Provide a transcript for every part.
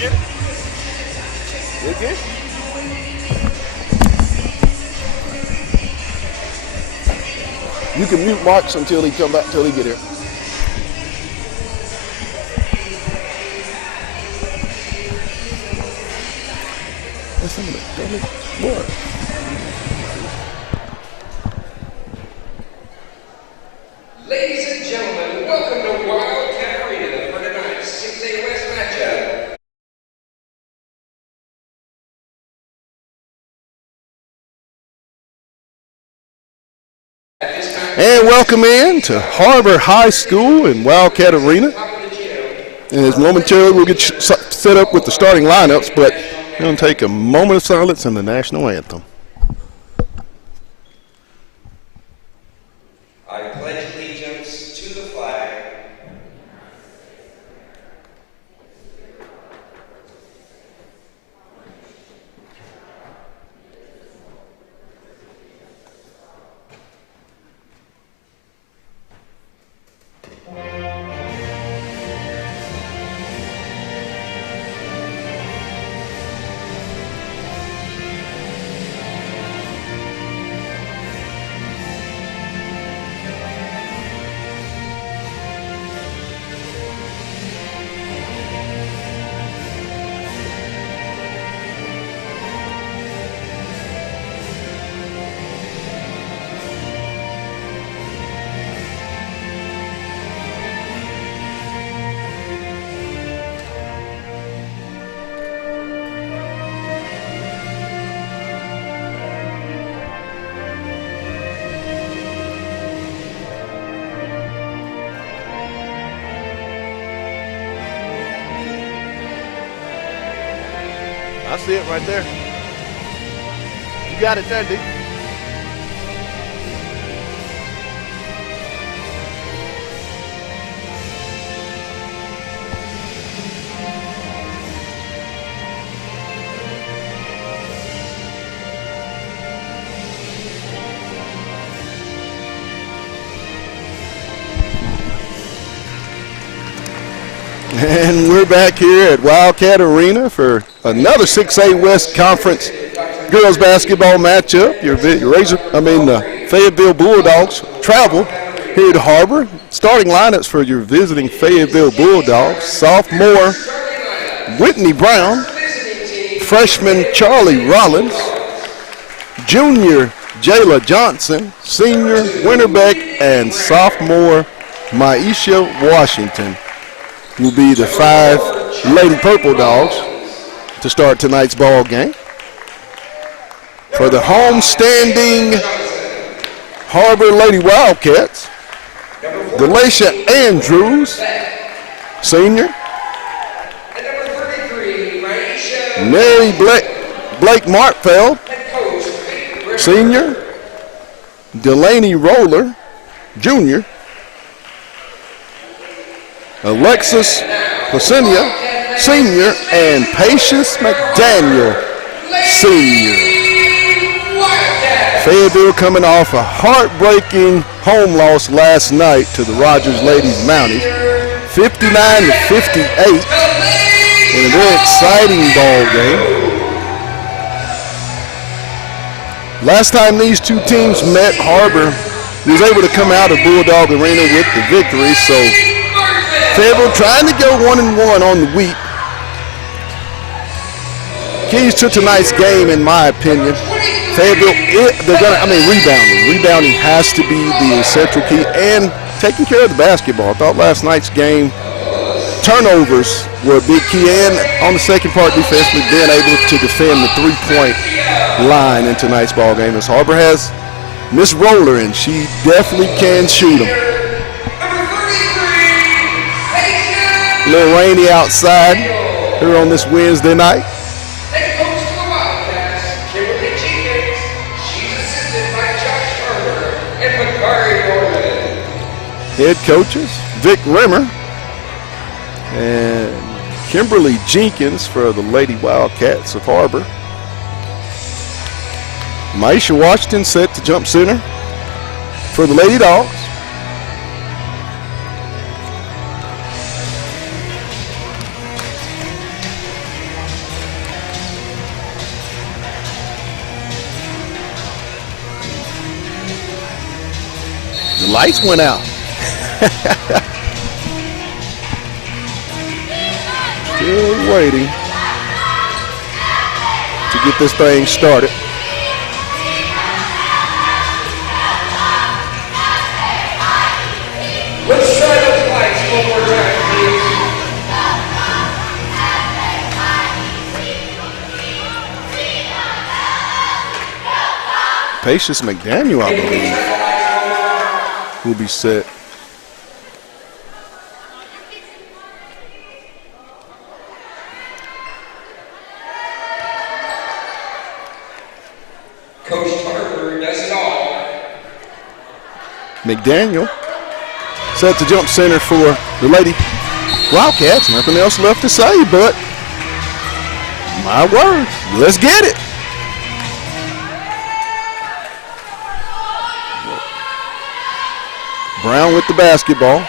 Good, good. You can mute Marks until he come back, until he get here. That's some of the what? Ladies and gentlemen, welcome to Wildcat Arena for tonight's 6A West matchup. And welcome in to Har-Ber High School in Wildcat Arena. And as momentarily we'll get set up with the starting lineups, but we're going to take a moment of silence in the national anthem. I pledge allegiance to the flag I see it right there. You got it there, D. And we're back here at Wildcat Arena for another 6A West Conference girls basketball matchup. Your Fayetteville Bulldogs travel here to Har-Ber. Starting lineups for your visiting Fayetteville Bulldogs: sophomore Whitney Brown, freshman Charlie Rollins, junior Jayla Johnson, senior Winterbeck, and sophomore Maisha Washington will be the 5 Lady Purple Dogs to start tonight's ball game. For the home-standing Har-Ber Lady Wildcats, Delisha Andrews, senior. Mary Blake Martfeld, senior. Delaney Roller, junior. Alexis Placinia, senior, and Patience McDaniel, senior. Fayetteville coming off a heartbreaking home loss last night to the Rogers Ladies Mounties, 59-58, in a very exciting ball game. Last time these two teams met, Har-Ber was able to come out of Bulldog Arena with the victory, so Fayetteville trying to go 1-1 on the week. Keys to tonight's game, in my opinion. Fayetteville, rebounding. Rebounding has to be the central key, and taking care of the basketball. I thought last night's game, turnovers were a big key, and on the second part defensively, being able to defend the three-point line in tonight's ball game. As Har-Ber has Miss Roller, and she definitely can shoot them. A little rainy outside here on this Wednesday night. Head coaches Vic Rimmer and Kimberly Jenkins for the Lady Wildcats of Har-Ber. Maisha Washington set to jump center for the Lady Dogs. Lights went out. Still waiting to get this thing started. Let's try those lights one more time, please. Patience McDaniel, I believe, will be set. Coach Har-Ber does it all. McDaniel set to jump center for the Lady Wildcats. Nothing else left to say, but my word, let's get it. Brown with the basketball.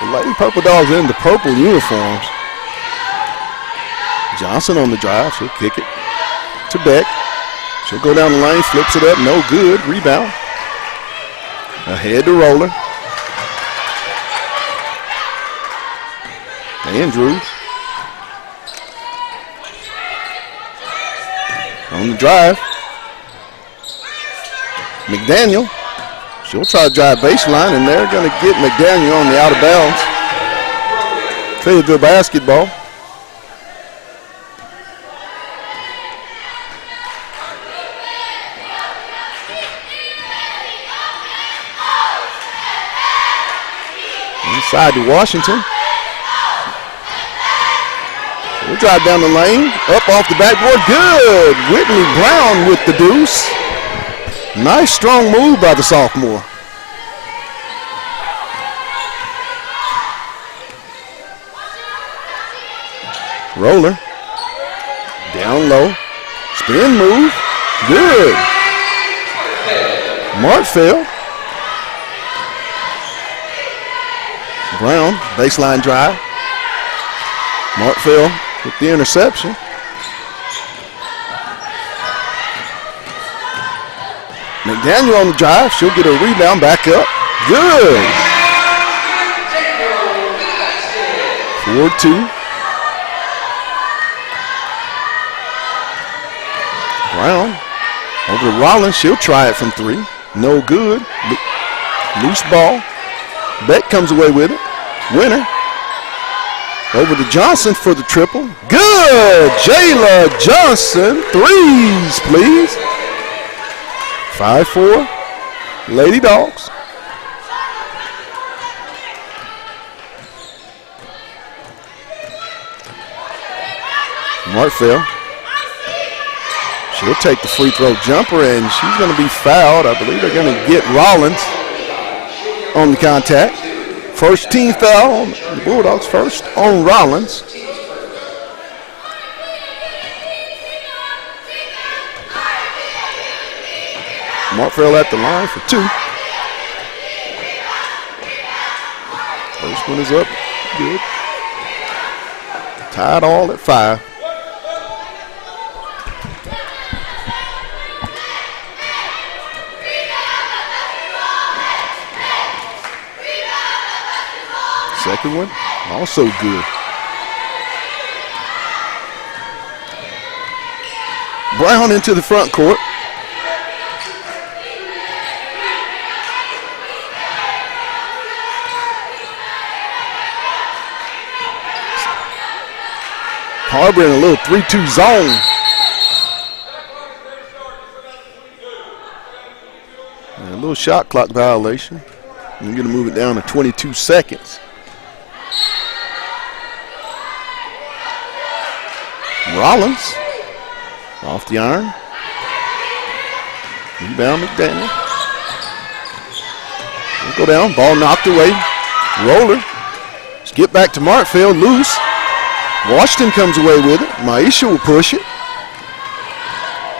The Lady Purple Dogs in the purple uniforms. Johnson on the drive. She'll kick it to Beck. She'll go down the lane, flips it up, no good. Rebound. Ahead to Roller. Andrews. On the drive. McDaniel. She'll try to drive baseline, and they're going to get McDaniel on the out of bounds. Fayetteville basketball. Inside to Washington. We'll drive down the lane, up off the backboard. Good. Whitney Brown with the deuce. Nice strong move by the sophomore. Roller. Down low. Spin move. Good. Martfeld. Brown, baseline drive. Martfeld with the interception. McDaniel on the drive. She'll get a rebound back up. Good. 4-2. Brown over to Rollins. She'll try it from three. No good. Loose ball. Beck comes away with it. Winner. Over to Johnson for the triple. Good. Jayla Johnson. Threes, please. 5-4. Lady Dogs. Martfeld. She'll take the free throw jumper, and she's going to be fouled. I believe they're going to get Rollins on the contact. First team foul on the Bulldogs, first on Rollins. Martfeld at the line for two. First one is up. Good. Tied all at 5. Second one, also good. Brown into the front court. Har-Ber in a little 3-2 zone. And a little shot clock violation. I'm going to move it down to 22 seconds. Rollins off the iron. Rebound McDaniel. We'll go down. Ball knocked away. Roller. Let's get back to Martfeld. Loose. Washington comes away with it. Maisha will push it.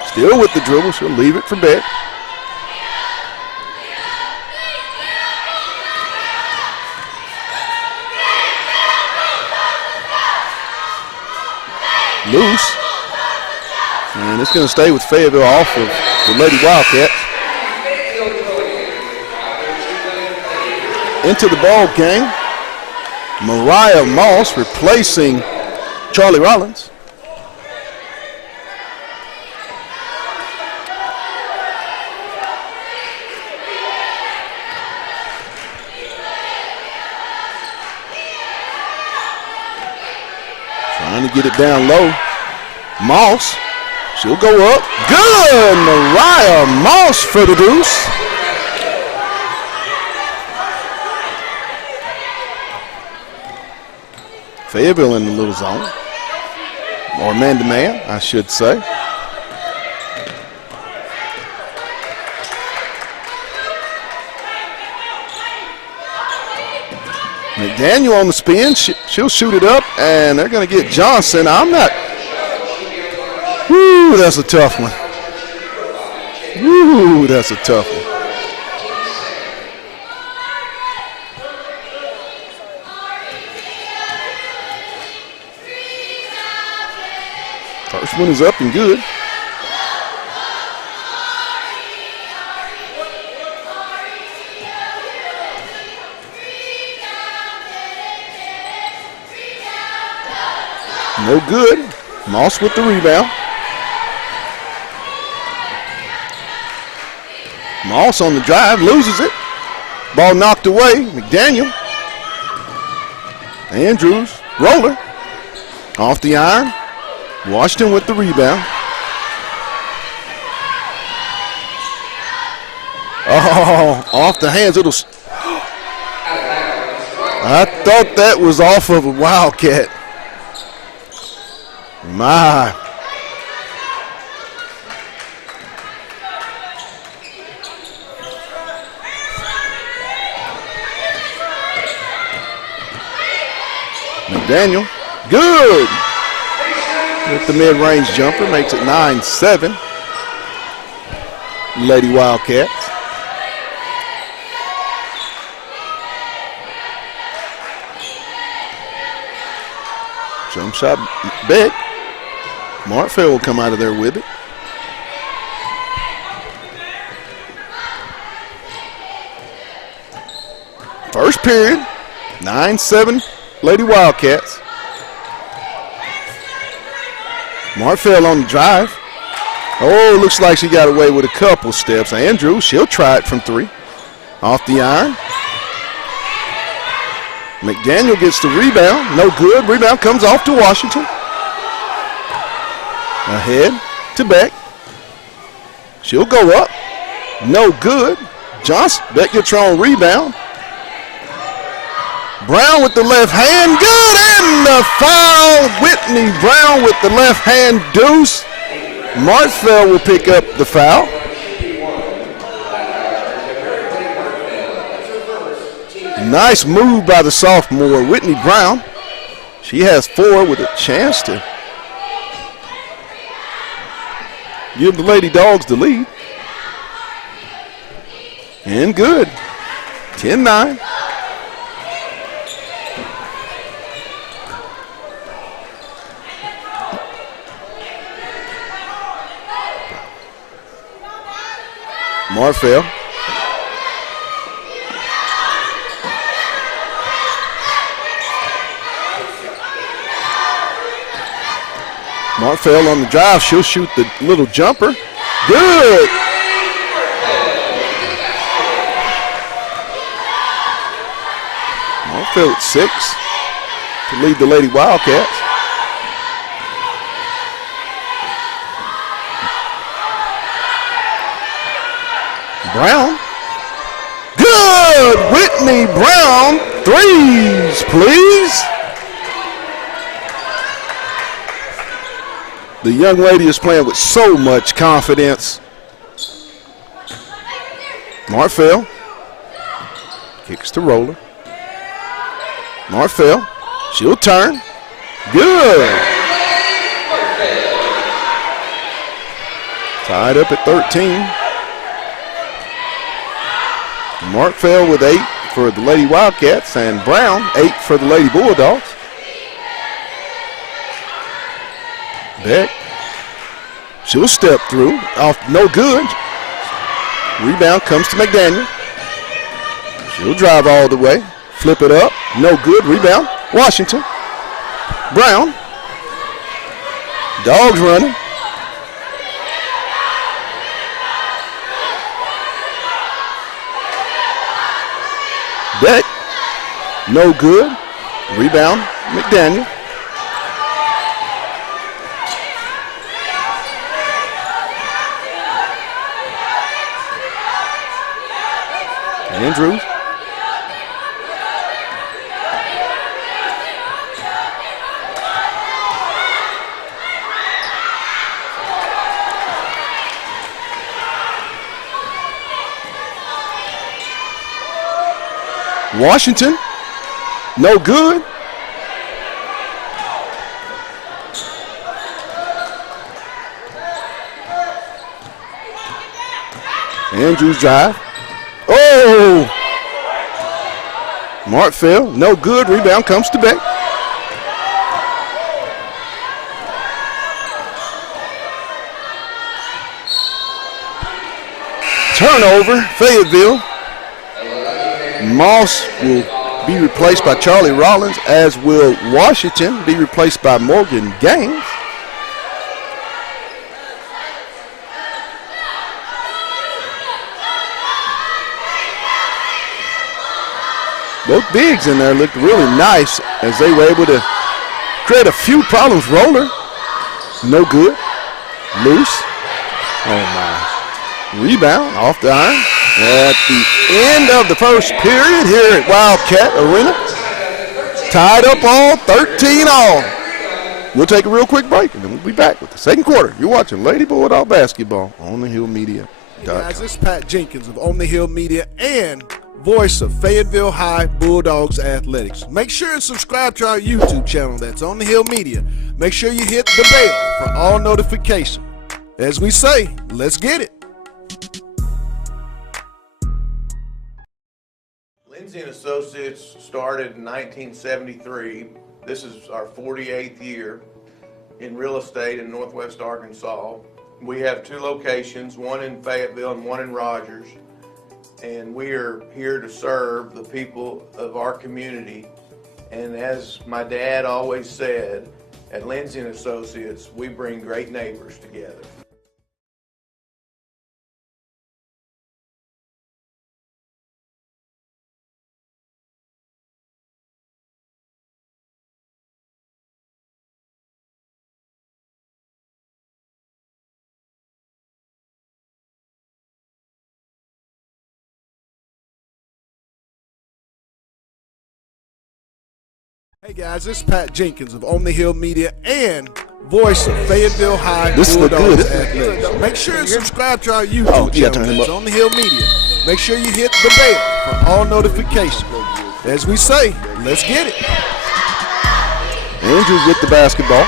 Still with the dribble. She'll leave it for Beck. Loose. And it's going to stay with Fayetteville off of the Lady Wildcats. into the ball game. Mariah Moss replacing Charlie Rollins. Trying to get it down low. Moss, she'll go up. Good, Mariah Moss for the deuce. Fayetteville in the little zone, or man-to-man, I should say. McDaniel on the spin, she'll shoot it up, and they're going to get Johnson. I'm not, woo, that's a tough one. Woo, that's a tough one. First one is up and good. No good. Moss with the rebound. Moss on the drive, loses it. Ball knocked away. McDaniel. Andrews, roller. Off the iron. Washington with the rebound. Oh, off the hands. I thought that was off of a Wildcat. My. McDaniel, good. With the mid-range jumper, makes it 9-7. Lady Wildcats. Jump shot, Beck. Martfeld will come out of there with it. First period, 9-7 Lady Wildcats. Martfeld on the drive. Oh, looks like she got away with a couple steps. Andrew, she'll try it from three. Off the iron. McDaniel gets the rebound. No good. Rebound comes off to Washington. Ahead to Beck. She'll go up. No good. Johnson, Beck gets her own rebound. Brown with the left hand, good, and the foul. Whitney Brown with the left hand deuce. Martfeld will pick up the foul. Nice move by the sophomore, Whitney Brown. She has 4 with a chance to give the Lady Dogs the lead. And good, 10-9. Martfeld. Martfeld on the drive. She'll shoot the little jumper. Good. Martfeld at 6 to lead the Lady Wildcats. Brown. Good. Whitney Brown. 3s, please. The young lady is playing with so much confidence. Martfeld kicks to Roller. Martfeld, she'll turn. Good. Tied up at 13. Martfeld with 8 for the Lady Wildcats, and Brown 8 for the Lady Bulldogs. Beck, she'll step through, off no good. Rebound comes to McDaniel. She'll drive all the way. Flip it up. No good. Rebound. Washington. Brown. Dogs running. Beck. No good. Rebound. McDaniel. Andrews. Washington, no good. Andrews drive. Oh! Mark fell, no good. Rebound comes to Beck. Turnover, Fayetteville. Moss will be replaced by Charlie Rollins, as will Washington be replaced by Morgan Gaines. Both bigs in there looked really nice as they were able to create a few problems. Roller, no good. Loose. Oh my. Rebound off the iron. At the end of the first period here at Wildcat Arena. Tied up all, 13 all. We'll take a real quick break and then we'll be back with the second quarter. You're watching Lady Bulldog Basketball on the Hill Media. Hey guys, this is Pat Jenkins of On the Hill Media and voice of Fayetteville High Bulldogs Athletics. Make sure and subscribe to our YouTube channel. That's On the Hill Media. Make sure you hit the bell for all notifications. As we say, let's get it. Lindsay & Associates started in 1973. This is our 48th year in real estate in Northwest Arkansas. We have two locations, one in Fayetteville and one in Rogers. And we are here to serve the people of our community. And as my dad always said, at Lindsay & Associates, we bring great neighbors together. Hey guys, this is Pat Jenkins of On the Hill Media and voice of Fayetteville High This look Bulldogs good. Athletics. Make sure and subscribe to our YouTube channel. It's On the Hill Media. Make sure you hit the bell for all notifications. As we say, let's get it. Andrews with the basketball.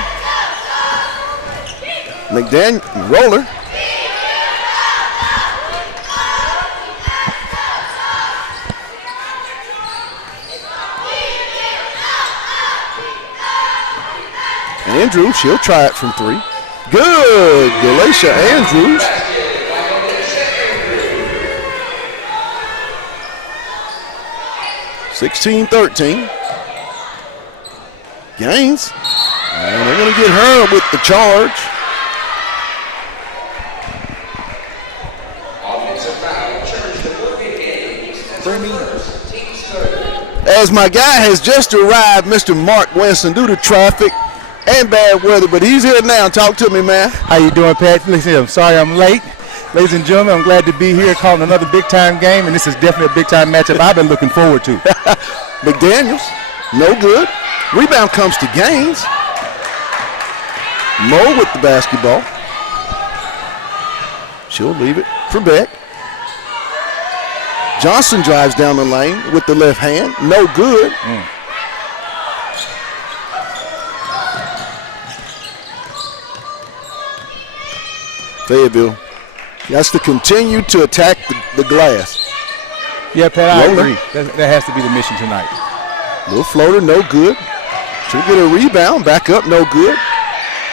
McDaniel, roller. Andrews, she'll try it from three. Good, Galatia Andrews. (16-13). Gaines. And they're going to get her with the charge. As my guy has just arrived, Mr. Mark Winston, due to traffic and bad weather, but he's here now. Talk to me, man. How you doing, Pat? Listen, I'm sorry I'm late. Ladies and gentlemen, I'm glad to be here calling another big-time game, and this is definitely a big-time matchup I've been looking forward to. McDaniels, no good. Rebound comes to Gaines. Moe with the basketball. She'll leave it for Beck. Johnson drives down the lane with the left hand. No good. Fayetteville has to continue to attack the glass. Yeah, Pat, I Roller. agree. That has to be the mission tonight. Little floater, no good. She'll get a rebound, back up, no good.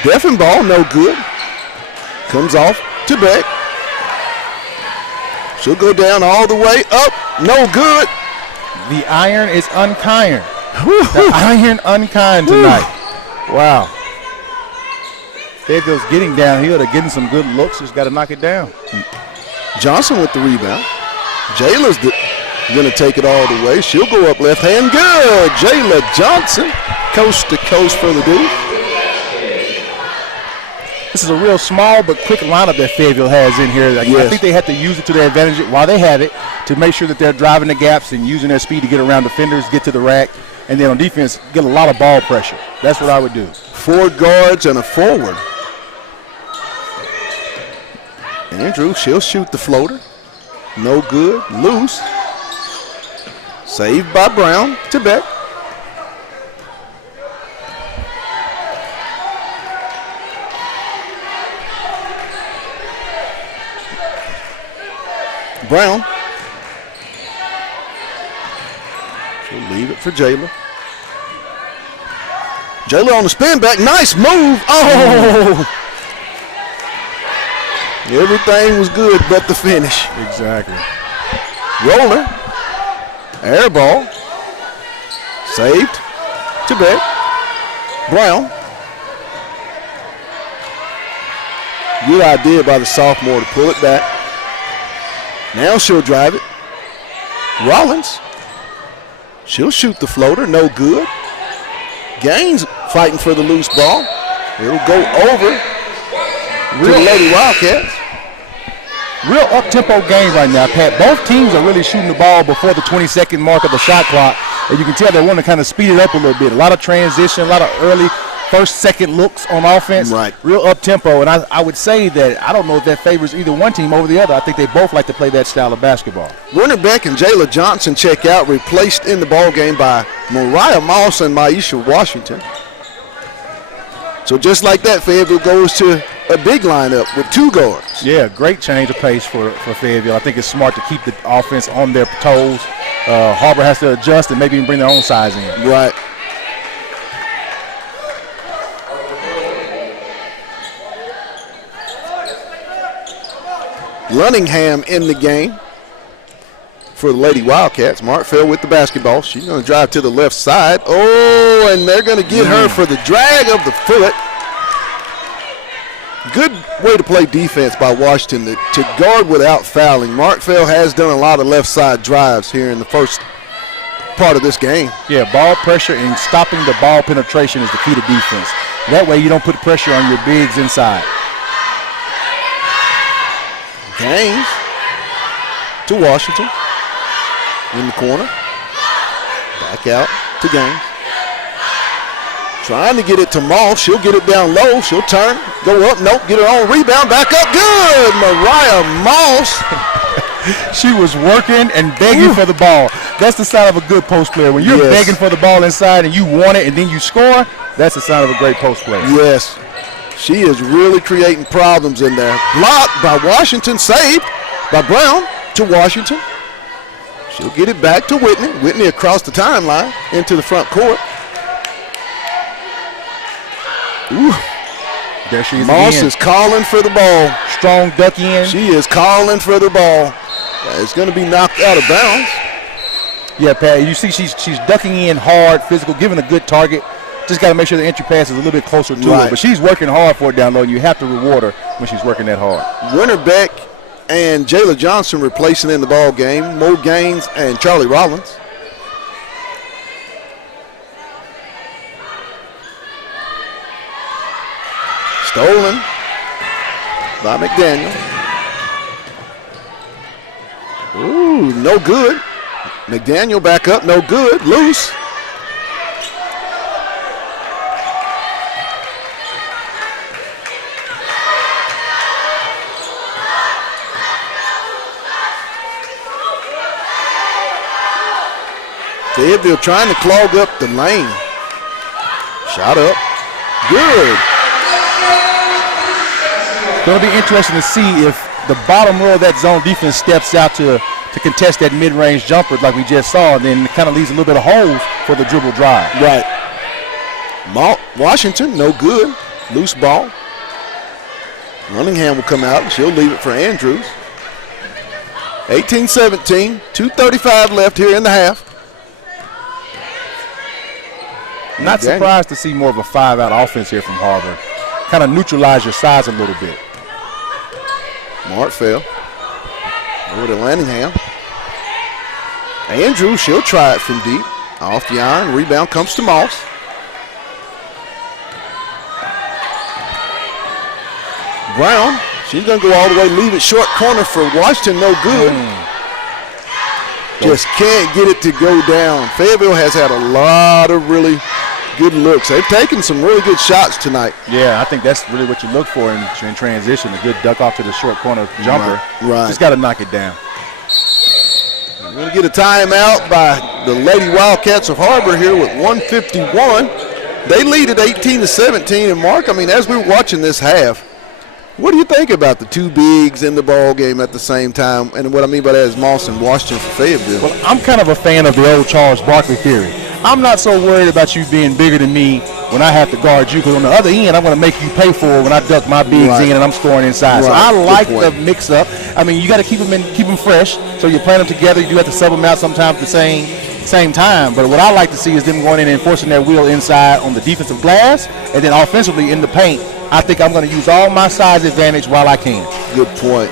Deffin ball, no good. Comes off to Beck. She'll go down all the way up, no good. The iron is unkind. The iron unkind tonight. Wow. Fayetteville's getting downhill. They're getting some good looks. Just got to knock it down. Johnson with the rebound. Jayla's going to take it all the way. She'll go up left hand. Good. Jayla Johnson, coast to coast for the Duke. This is a real small but quick lineup that Fayetteville has in here. I think they have to use it to their advantage while they have it to make sure that they're driving the gaps and using their speed to get around defenders, get to the rack, and then on defense, get a lot of ball pressure. That's what I would do. 4 guards and a forward. Andrew, she'll shoot the floater. No good. Loose. Saved by Brown to Beck. Brown. She'll leave it for Jayla. Jayla on the spin back. Nice move. Oh! Everything was good but the finish. Exactly. Roller. Air ball. Saved to Beck. Brown. Good idea by the sophomore to pull it back. Now she'll drive it. Rollins. She'll shoot the floater. No good. Gaines fighting for the loose ball. It'll go over to the Lady Wildcats. Real up-tempo game right now, Pat. Both teams are really shooting the ball before the 20-second mark of the shot clock. And you can tell they want to kind of speed it up a little bit. A lot of transition, a lot of early first, second looks on offense. Right. Real up-tempo. And I would say that I don't know if that favors either one team over the other. I think they both like to play that style of basketball. Werner Beck and Jayla Johnson check out, replaced in the ball game by Mariah Moss and Maisha Washington. So just like that, Fayetteville goes to a big lineup with 2 guards. Yeah, great change of pace for Fayetteville. I think it's smart to keep the offense on their toes. Har-Ber has to adjust and maybe even bring their own size in. Right. Lunningham in the game for the Lady Wildcats. Martfeld with the basketball. She's going to drive to the left side. Oh, and they're going to get her for the drag of the foot. Good way to play defense by Washington to guard without fouling. Martfeld has done a lot of left side drives here in the first part of this game. Yeah, ball pressure and stopping the ball penetration is the key to defense. That way you don't put pressure on your bigs inside. Gaines to Washington in the corner. Back out to Gaines. Trying to get it to Moss. She'll get it down low. She'll turn, go up. Nope, get her own rebound. Back up. Good. Mariah Moss. She was working and begging for the ball. That's the sign of a good post player. When you're begging for the ball inside and you want it and then you score, that's the sign of a great post player. Yes. She is really creating problems in there. Blocked by Washington. Saved by Brown to Washington. She'll get it back to Whitney. Whitney across the timeline into the front court. Ooh. There she is. Moss is calling for the ball. Strong duck in. She is calling for the ball. It's going to be knocked out of bounds. Yeah, Pat, you see she's ducking in hard, physical, giving a good target. Just got to make sure the entry pass is a little bit closer to her. But she's working hard for it down low, and you have to reward her when she's working that hard. Werner Beck and Jayla Johnson replacing in the ball game. Mo Gaines and Charlie Rollins. Stolen by McDaniel. Ooh, no good. McDaniel back up, no good. Loose. Fayetteville trying to clog up the lane. Shot up. Good. It's going to be interesting to see if the bottom row of that zone defense steps out to contest that mid-range jumper like we just saw, then it kind of leaves a little bit of holes for the dribble drive. Right. Washington, no good. Loose ball. Runningham will come out, and she'll leave it for Andrews. 18-17, 2:35 left here in the half. Not surprised to see more of a 5-out offense here from Har-Ber. Kind of neutralize your size a little bit. Martfeld over to Lanningham. Andrews, she'll try it from deep. Off the iron, rebound comes to Moss. Brown, she's going to go all the way, leave it short corner for Washington, no good. Just can't get it to go down. Fayetteville has had a lot of really good looks. They've taken some really good shots tonight. Yeah, I think that's really what you look for in transition, a good duck off to the short corner jumper. Right. Just got to knock it down. We're going to get a timeout by the Lady Wildcats of Har-Ber here with 1:51. They lead at 18-17. And Mark, I mean, as we were watching this half, what do you think about the two bigs in the ball game at the same time? And what I mean by that is Moss and Washington for Fayetteville. Well, I'm kind of a fan of the old Charles Barkley theory. I'm not so worried about you being bigger than me when I have to guard you, because on the other end, I'm going to make you pay for it when I duck my bigs in and I'm scoring inside. So I like the mix-up. I mean, you got to keep them fresh, so you're playing them together. You do have to sub them out sometimes at the same time. But what I like to see is them going in and forcing their will inside on the defensive glass, and then offensively in the paint. I think I'm going to use all my size advantage while I can. Good point.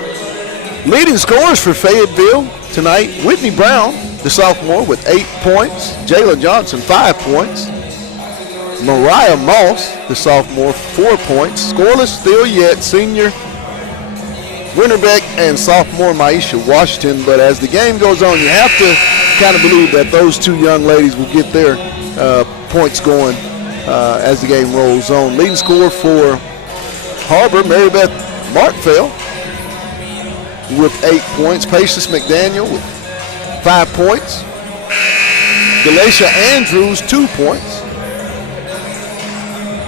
Leading scorers for Fayetteville tonight, Whitney Brown, the sophomore, with 8 points. Jayla Johnson, 5 points. Mariah Moss, the sophomore, 4 points. Scoreless still yet, senior Winterbeck and sophomore Maisha Washington. But as the game goes on, you have to kind of believe that those two young ladies will get their points going as the game rolls on. Leading scorer for Har-Ber, Marybeth Martfeld with 8 points. Patience McDaniel with 5 points. Galatia Andrews, 2 points.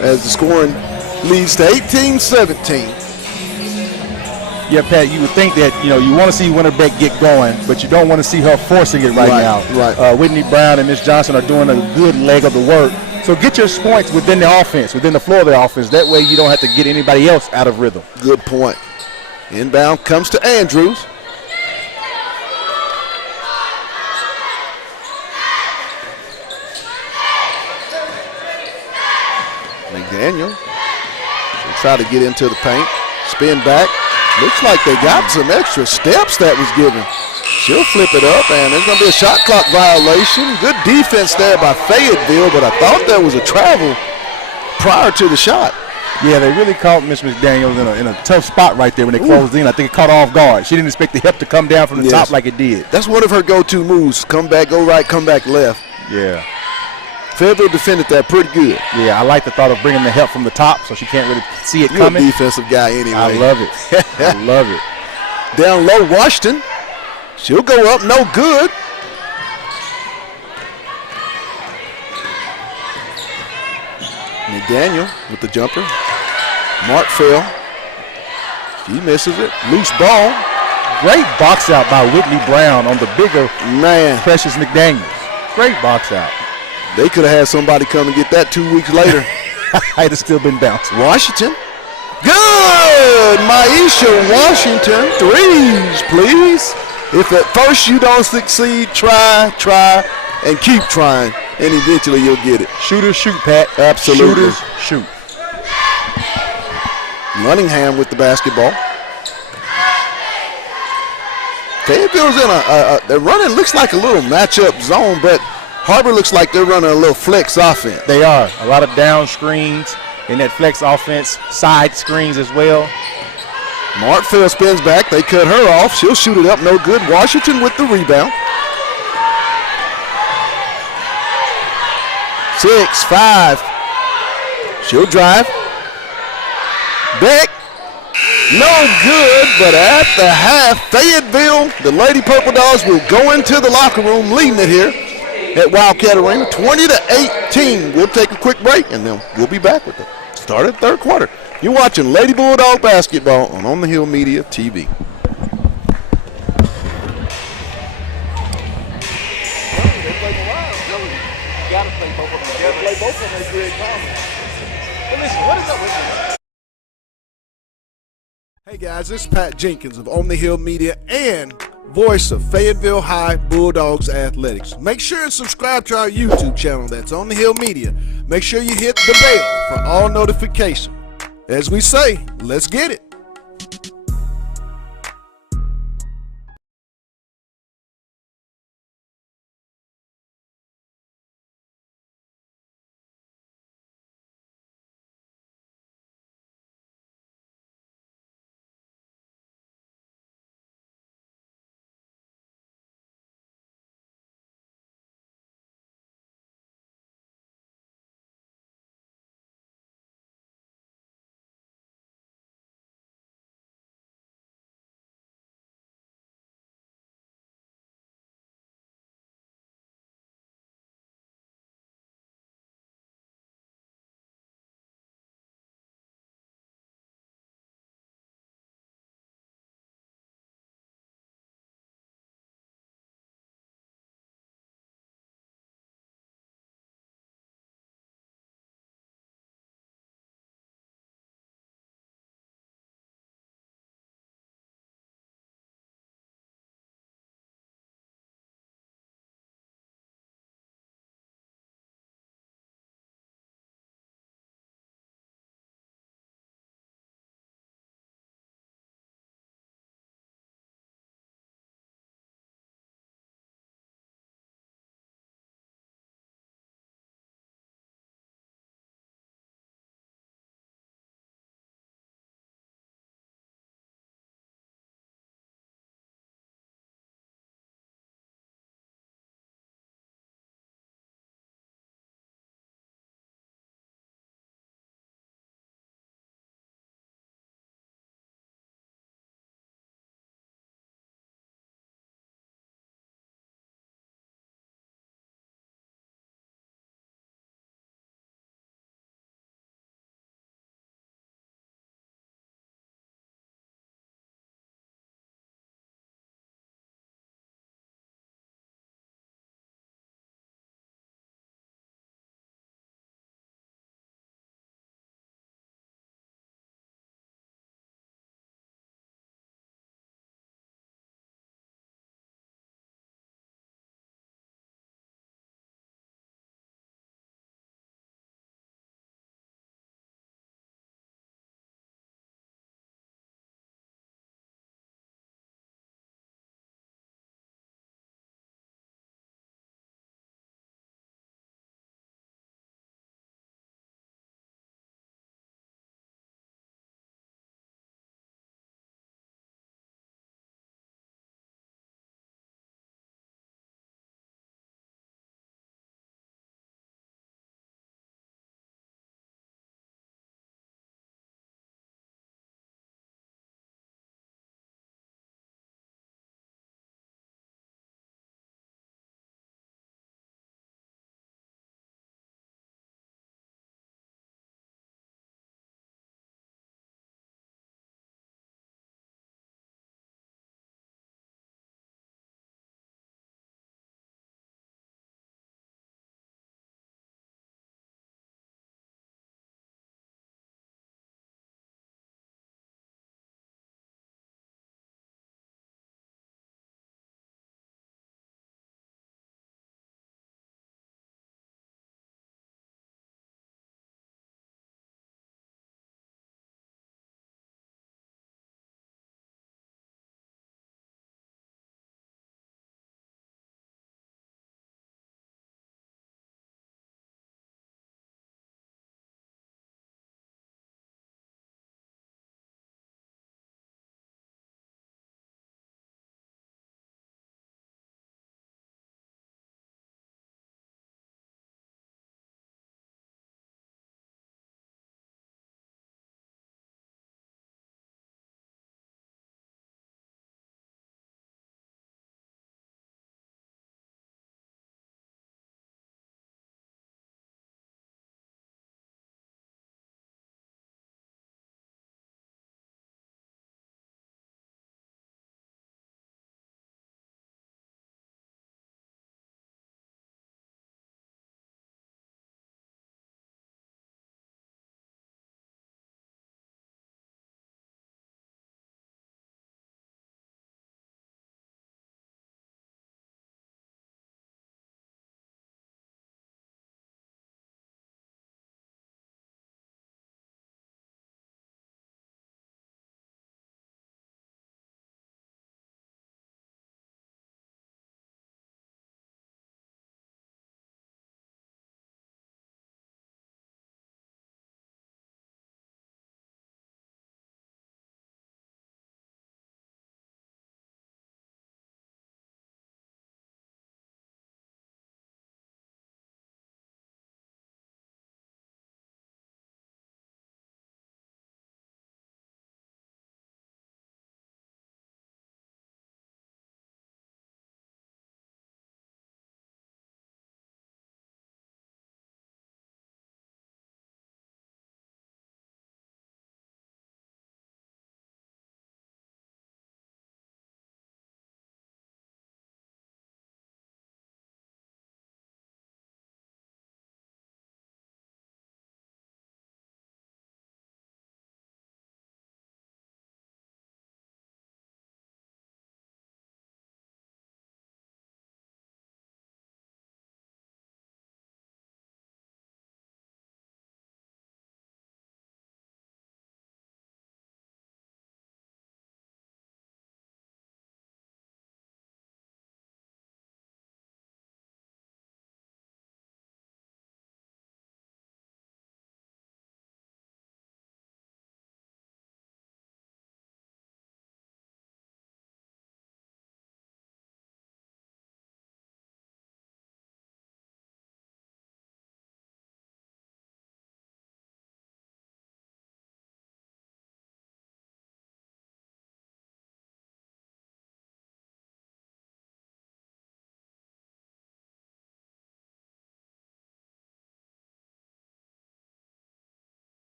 As the scoring leads to 18-17. Yeah, Pat, you would think that, you want to see Winterbeck get going, but you don't want to see her forcing it right now. Right. Whitney Brown and Miss Johnson are doing a good leg of the work. So get your points within the offense, within the floor of the offense. That way you don't have to get anybody else out of rhythm. Good point. Inbound comes to Andrews. McDaniel. She'll try to get into the paint. Spin back. Looks like they got some extra steps that was given. She'll flip it up, and there's going to be a shot clock violation. Good defense there by Fayetteville, but I thought there was a travel prior to the shot. Yeah, they really caught Miss McDaniel in a tough spot right there when they closed in. I think it caught off guard. She didn't expect the hip to come down from the top like it did. That's one of her go-to moves. Come back, go right, come back left. Yeah. Fayetteville defended that pretty good. Yeah, I like the thought of bringing the help from the top so she can't really see it You're coming. a defensive guy anyway. I love it. I love it. Down low, Washington. She'll go up, no good. McDaniel with the jumper. Martfeld. She misses it. Loose ball. Great box out by Whitney Brown on the bigger Precious McDaniels. Great box out. They could have had somebody come and get that 2 weeks later. I'd have still been bouncing. Washington. Good! Maisha Washington. Threes, please. If at first you don't succeed, try, and keep trying, and eventually you'll get it. Shooters shoot, Pat. Absolutely. Shooters shoot. Cunningham with the basketball. Fayetteville's in they're running, looks like a little matchup zone, but Har-Ber looks like they're running a little flex offense. They are. A lot of down screens in that flex offense, side screens as well. Martfeld spins back. They cut her off. She'll shoot it up. No good. Washington with the rebound. 6-5. She'll drive. Beck. No good, but at the half, Fayetteville, the Lady Purple Dogs, will go into the locker room leading it here at Wildcat Arena, 20-18. We'll take a quick break, and then we'll be back with it. Start of the third quarter. You're watching Lady Bulldog basketball on the Hill Media TV. Hey guys, this is Pat Jenkins of On the Hill Media and voice of Fayetteville High Bulldogs Athletics. Make sure and subscribe to our YouTube channel that's On the Hill Media. Make sure you hit the bell for all notifications. As we say, let's get it.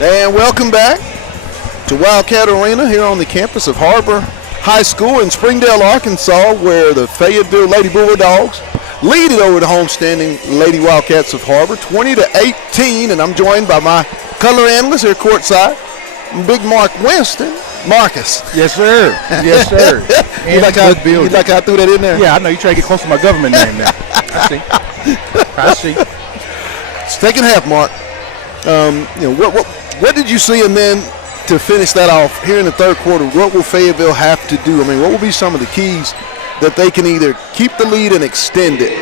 And welcome back to Wildcat Arena here on the campus of Har-Ber High School in Springdale, Arkansas, where the Fayetteville Lady Bulldogs lead it over the homestanding Lady Wildcats of Har-Ber, 20-18. And I'm joined by my color analyst here courtside, Big Mark Winston. Marcus. Yes, sir. Yes, sir. You like how I threw that in there? Yeah, I know. You try to get close to my government name now. I see. Second half, Mark. What did you see, and then to finish that off here in the third quarter, what will Fayetteville have to do? I mean, what will be some of the keys that they can either keep the lead and extend it?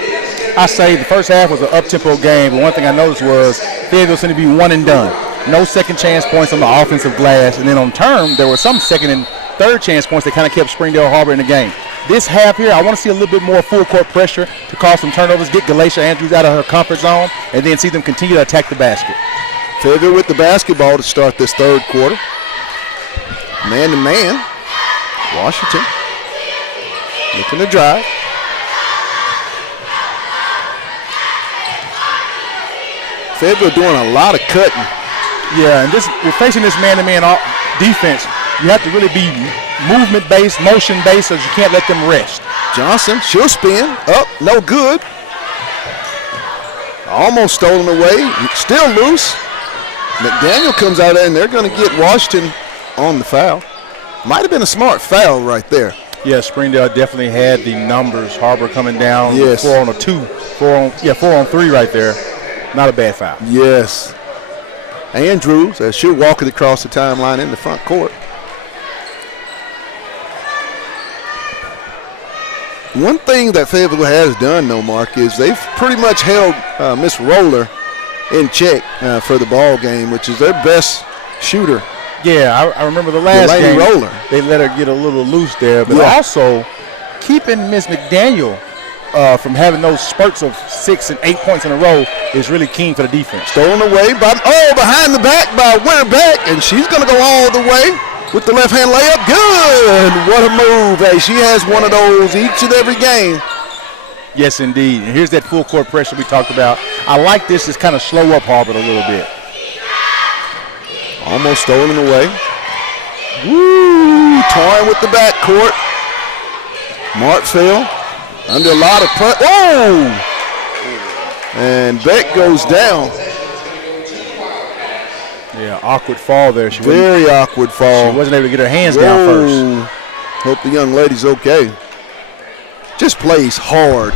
I say the first half was an up-tempo game, but one thing I noticed was Fayetteville seemed to be one and done. No second chance points on the offensive glass, and then on turn, there were some second and third chance points that kind of kept Springdale Har-Ber in the game. This half here, I want to see a little bit more full court pressure to cause some turnovers, get Galatia Andrews out of her comfort zone, and then see them continue to attack the basket. Fayetteville with the basketball to start this third quarter. Man to man. Washington looking to drive. Fayetteville doing a lot of cutting. Yeah, and we're facing this man-to-man defense. You have to really be movement-based, motion-based, so you can't let them rest. Johnson, she'll spin. Up, no good. Almost stolen away. Still loose. McDaniel comes out there, and they're going to get Washington on the foul. Might have been a smart foul right there. Yeah, Springdale definitely had the numbers. Har-Ber coming down. Yes. 4 on a 2. 4 on 3 right there. Not a bad foul. Yes. Andrews, as she'll walk it across the timeline in the front court. One thing that Fayetteville has done, though, Mark, is they've pretty much held Miss Roller in check for the ball game, which is their best shooter. Yeah, I remember the last game. Roller. They let her get a little loose there, but also keeping Miss McDaniel from having those spurts of 6 and 8 points in a row is really keen for the defense. Stolen away behind the back by Winterbeck, and she's going to go all the way with the left-hand layup. Good. What a move. Hey, she has one of those each and every game. Yes, indeed. And here's that full court pressure we talked about. I like this. Just kind of slow up Har-Ber a little bit. Almost stolen away. Woo! Toying with the backcourt. Martville under a lot of pressure. Oh! And Beck goes down. Yeah, awkward fall there. Very awkward fall. She wasn't able to get her hands down first. Hope the young lady's okay. Just plays hard.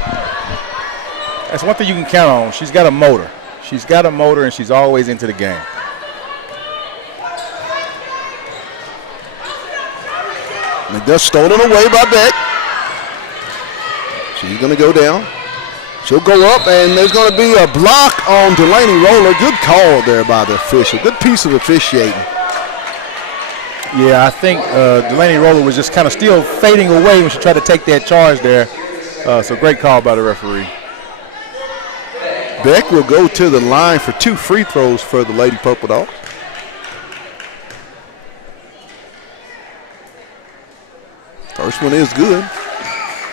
That's one thing you can count on. She's got a motor. She's got a motor, and she's always into the game. McDuff stolen away by Beck. She's going to go down. She'll go up, and there's going to be a block on Delaney Roller. Good call there by the official. Good piece of officiating. Yeah, I think Delaney Roller was just kind of still fading away when she tried to take that charge there. So great call by the referee. Beck will go to the line for 2 free throws for the Lady Purple Dogs. First one is good.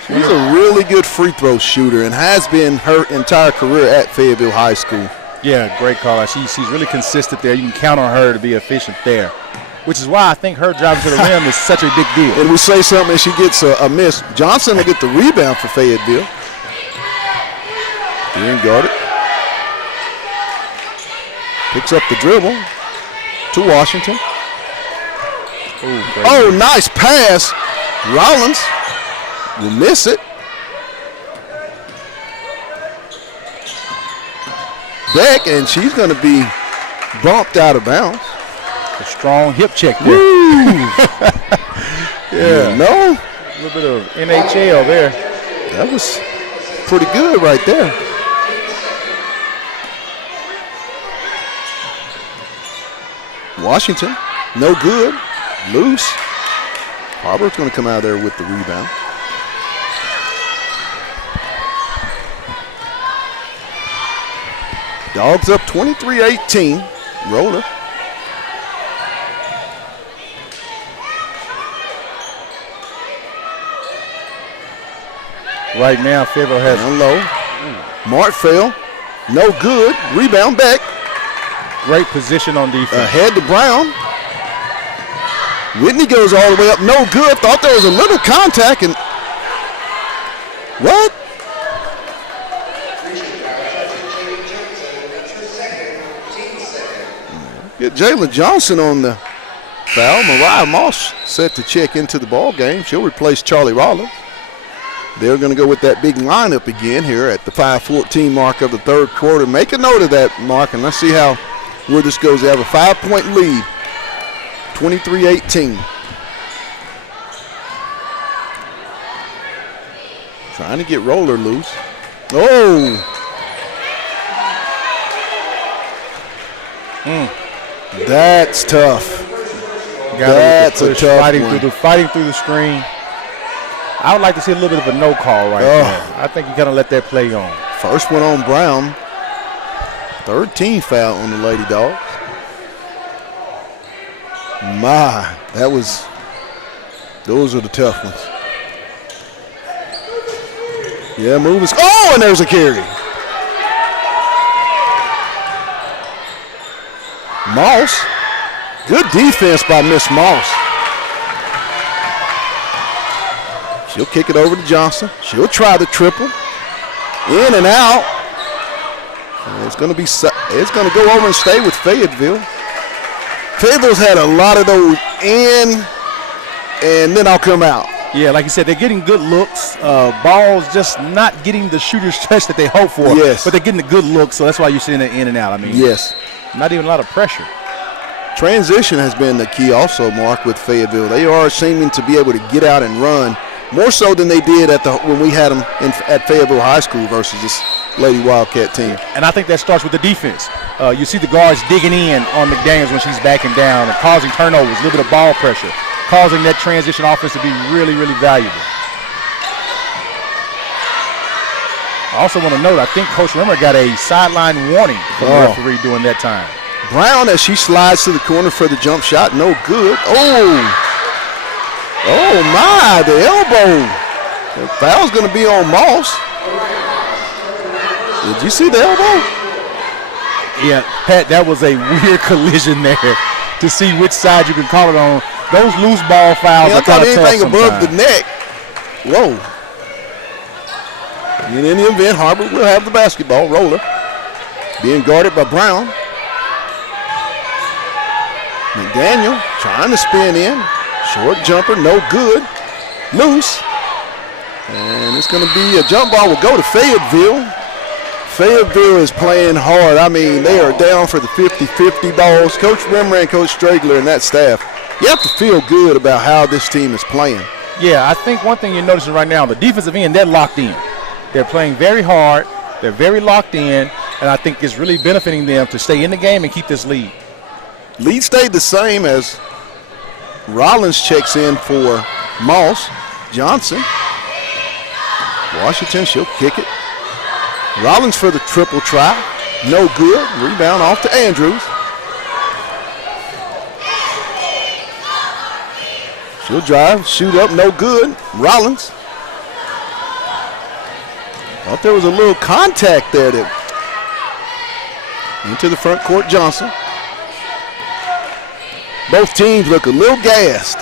She's a really good free throw shooter and has been her entire career at Fayetteville High School. Yeah, great call. She's really consistent there. You can count on her to be efficient there, which is why I think her driving to the rim is such a big deal. And we say something and she gets a miss. Johnson will get the rebound for Fayetteville. Being guarded. Picks up the dribble to Washington. Oh, nice pass. Rollins will miss it. Beck, and she's going to be bumped out of bounds. A strong hip check there. Yeah. No. A little bit of NHL there. That was pretty good right there. Washington, no good. Loose. Har-Ber's going to come out there with the rebound. Dogs up 23-18. Roller. Right now, Fayetteville has down low. Martville, no good. Rebound back. Great position on defense. Ahead to Brown. Whitney goes all the way up. No good. Thought there was a little contact. And what? Get Jalen Johnson on the foul. Mariah Moss set to check into the ball game. She'll replace Charlie Rollins. They're going to go with that big lineup again here at the 5:14 mark of the third quarter. Make a note of that, Mark, and let's see where this goes. They have a 5-point lead, 23-18. Trying to get Roller loose. Oh! That's tough. That's a tough one. Fighting through the screen. I would like to see a little bit of a no call right there. I think you got to let that play on. First one on Brown. Third team foul on the Lady Dogs. Those are the tough ones. Yeah, move is. Oh, and there's a carry. Moss. Good defense by Miss Moss. She'll kick it over to Johnson. She'll try the triple. In and out. And it's going to go over and stay with Fayetteville. Fayetteville's had a lot of those in, and then I'll come out. Yeah, like you said, they're getting good looks. Balls just not getting the shooter's touch that they hope for. Yes. But they're getting the good looks, so that's why you're seeing it in and out. I mean, yes. Not even a lot of pressure. Transition has been the key also, Mark, with Fayetteville. They are seeming to be able to get out and run more so than they did when we had them at Fayetteville High School versus this Lady Wildcat team. And I think that starts with the defense. You see the guards digging in on McDaniels when she's backing down and causing turnovers, a little bit of ball pressure, causing that transition offense to be really, really valuable. I also want to note, I think Coach Rimmer got a sideline warning from the referee during that time. Brown, as she slides to the corner for the jump shot, no good. Oh my, the elbow. The foul's going to be on Moss. Did you see the elbow? Yeah, Pat, that was a weird collision there to see which side you can call it on. Those loose ball fouls are kind of tough anything above sometimes. the neck. Whoa. In any event, Har-Ber will have the basketball. Roller being guarded by Brown. McDaniel trying to spin in. Short jumper, no good. Loose. And it's going to be a jump ball will go to Fayetteville. Fayetteville is playing hard. I mean, they are down for the 50-50 balls. Coach Rimmer and Coach Stragler and that staff, you have to feel good about how this team is playing. Yeah, I think one thing you're noticing right now, the defensive end, they're locked in. They're playing very hard. They're very locked in. And I think it's really benefiting them to stay in the game and keep this lead. Lead stayed the same as Rollins checks in for Moss. Johnson. Washington, she'll kick it. Rollins for the triple try. No good. Rebound off to Andrews. She'll drive, shoot up, no good. Rollins. Thought there was a little contact there. Into the front court, Johnson. Both teams look a little gassed.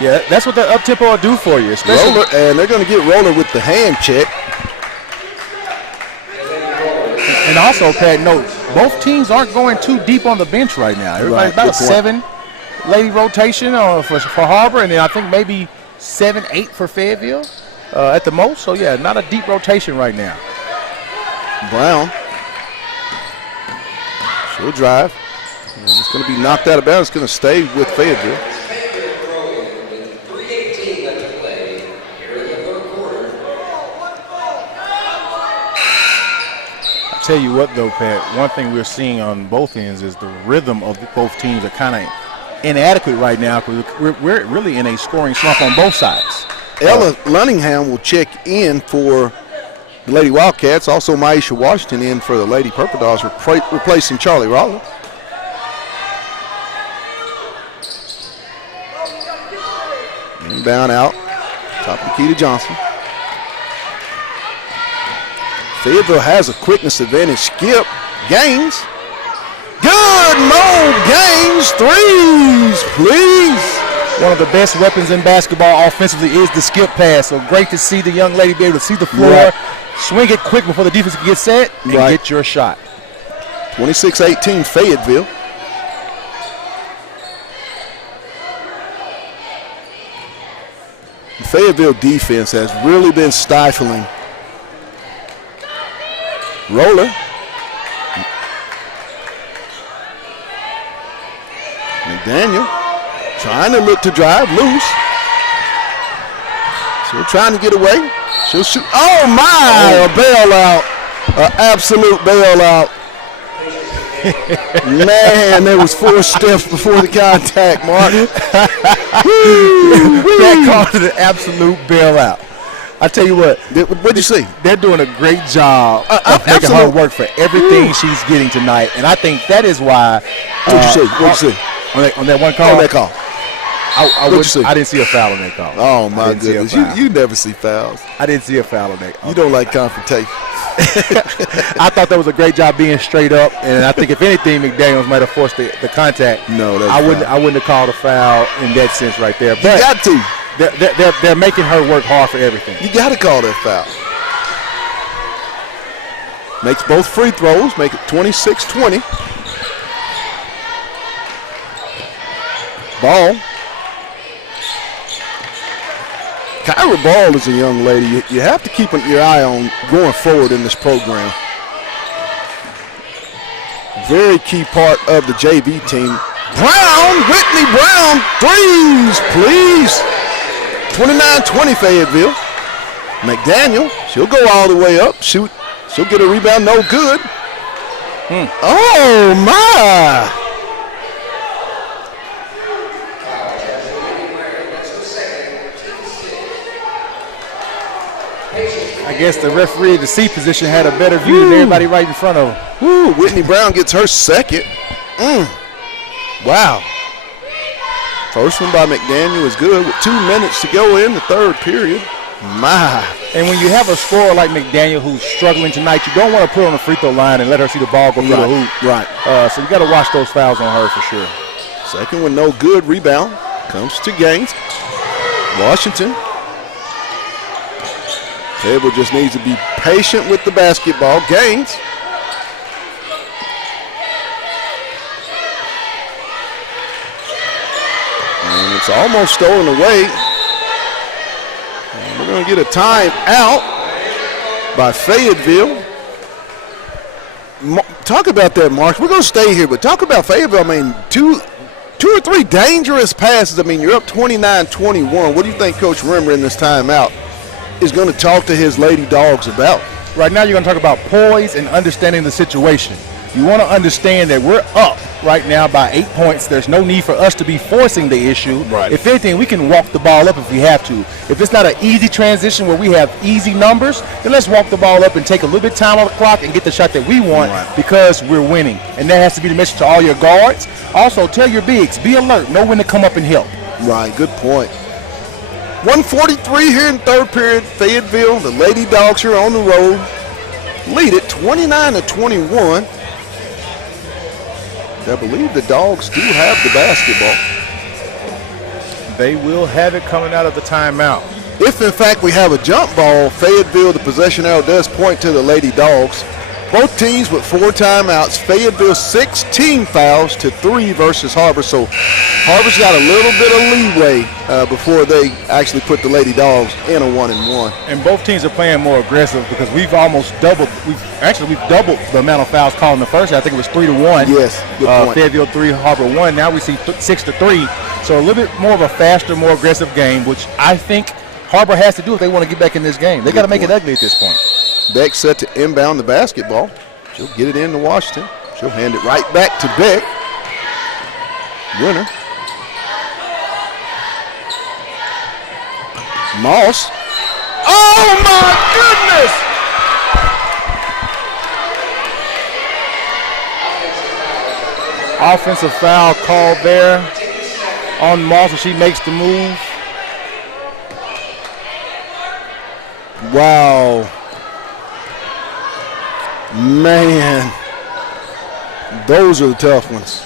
Yeah, that's what that up-tempo will do for you. Especially Roller, and they're going to get Roller with the hand check. And also, Pat, note, both teams aren't going too deep on the bench right now. Everybody's about a 7-lady rotation for Har-Ber, and then I think maybe 7-8 for Fayetteville at the most. So, yeah, not a deep rotation right now. Brown. She'll drive. And it's going to be knocked out of bounds. It's going to stay with Fayetteville. Tell you what, though, Pat, one thing we're seeing on both ends is the rhythm of both teams are kind of inadequate right now because we're really in a scoring slump on both sides. Ella Lunningham will check in for the Lady Wildcats. Also, Maisha Washington in for the Lady Purple Dogs, replacing Charlie Rollins. Inbound out. Top of the key to Johnson. Fayetteville has a quickness advantage. Skip Gaines Good. Mo Gaines, threes, please. One of the best weapons in basketball offensively is the skip pass. So great to see the young lady be able to see the floor, Right. swing it quick before the defense can get set, and Right. get your shot. 26-18 Fayetteville. The Fayetteville defense has really been stifling. Roller. McDaniel trying to look to drive loose. Still trying to get away. She'll shoot. Oh my! A bailout. An absolute bailout. Man, there was 4 steps before the contact, Mark. That called it an absolute bailout. I tell you what, What'd you see? they're doing a great job of making her work for everything she's getting tonight, and I think that is why. What'd you see? What'd you see? On that one call? On that call. What'd you see? I didn't see a foul on that call. Oh I my didn't see a goodness, foul. you never see fouls. I didn't see a foul on that. You don't like confrontation. I thought that was a great job being straight up, and I think if anything, McDaniels might have forced the contact. No, that's I wouldn't have called a foul in that sense right there. But You got to. they're making her work hard for everything. You got to call that foul. Makes both free throws, make it 26-20. Ball. Kyra Ball is a young lady you have to keep your eye on going forward in this program. Very key part of the JV team. Brown, Whitney Brown, threes, please. 29-20 Fayetteville. McDaniel, she'll go all the way up, shoot. She'll get a rebound, no good. Oh, my. I guess the referee at the seat position had a better view than everybody right in front of him. Woo, Whitney Brown gets her second. Wow. First one by McDaniel is good with 2 minutes to go in the third period. My. And when you have a scorer like McDaniel who's struggling tonight, you don't want to put her on the free throw line and let her see the ball go through the hoop. Right. So you got to watch those fouls on her for sure. Second one, no good. Rebound comes to Gaines. Washington. Fayetteville just needs to be patient with the basketball. Gaines. And it's almost stolen away. And we're going to get a timeout by Fayetteville. Talk about that, Mark. We're going to stay here, but talk about Fayetteville. I mean, two or three dangerous passes. I mean, you're up 29-21. What do you think Coach Rimmer in this timeout is going to talk to his Lady Dogs about? Right now you're going to talk about poise and understanding the situation. You want to understand that we're up right now by 8 points. There's no need for us to be forcing the issue. Right. If anything, we can walk the ball up if we have to. If it's not an easy transition where we have easy numbers, then let's walk the ball up and take a little bit of time on the clock and get the shot that we want because we're winning. And that has to be the message to all your guards. Also, tell your bigs, be alert, know when to come up and help. Right, good point. 1:43 here in third period. Fayetteville, the Lady Dogs here on the road. Lead it 29-21. I believe the Dogs do have the basketball. They will have it coming out of the timeout. If, in fact, we have a jump ball, Fayetteville, the possession arrow does point to the Lady Dogs. Both teams with 4 timeouts. Fayetteville 16 fouls to 3 versus Har-Ber. So Har-Ber's got a little bit of leeway before they actually put the Lady Dogs in a 1-and-1. And both teams are playing more aggressive because we've almost doubled. We've doubled the amount of fouls called in the first. I think it was 3-1. Yes, good point. Fayetteville 3, Har-Ber 1. Now we see 6-3. So a little bit more of a faster, more aggressive game, which I think Har-Ber has to do if they want to get back in this game. They got to make it ugly at this point. Beck set to inbound the basketball. She'll get it into Washington. She'll hand it right back to Beck. Winner. Moss. Oh my goodness! Offensive foul called there on Moss, and she makes the move. Wow. Man. Those are the tough ones.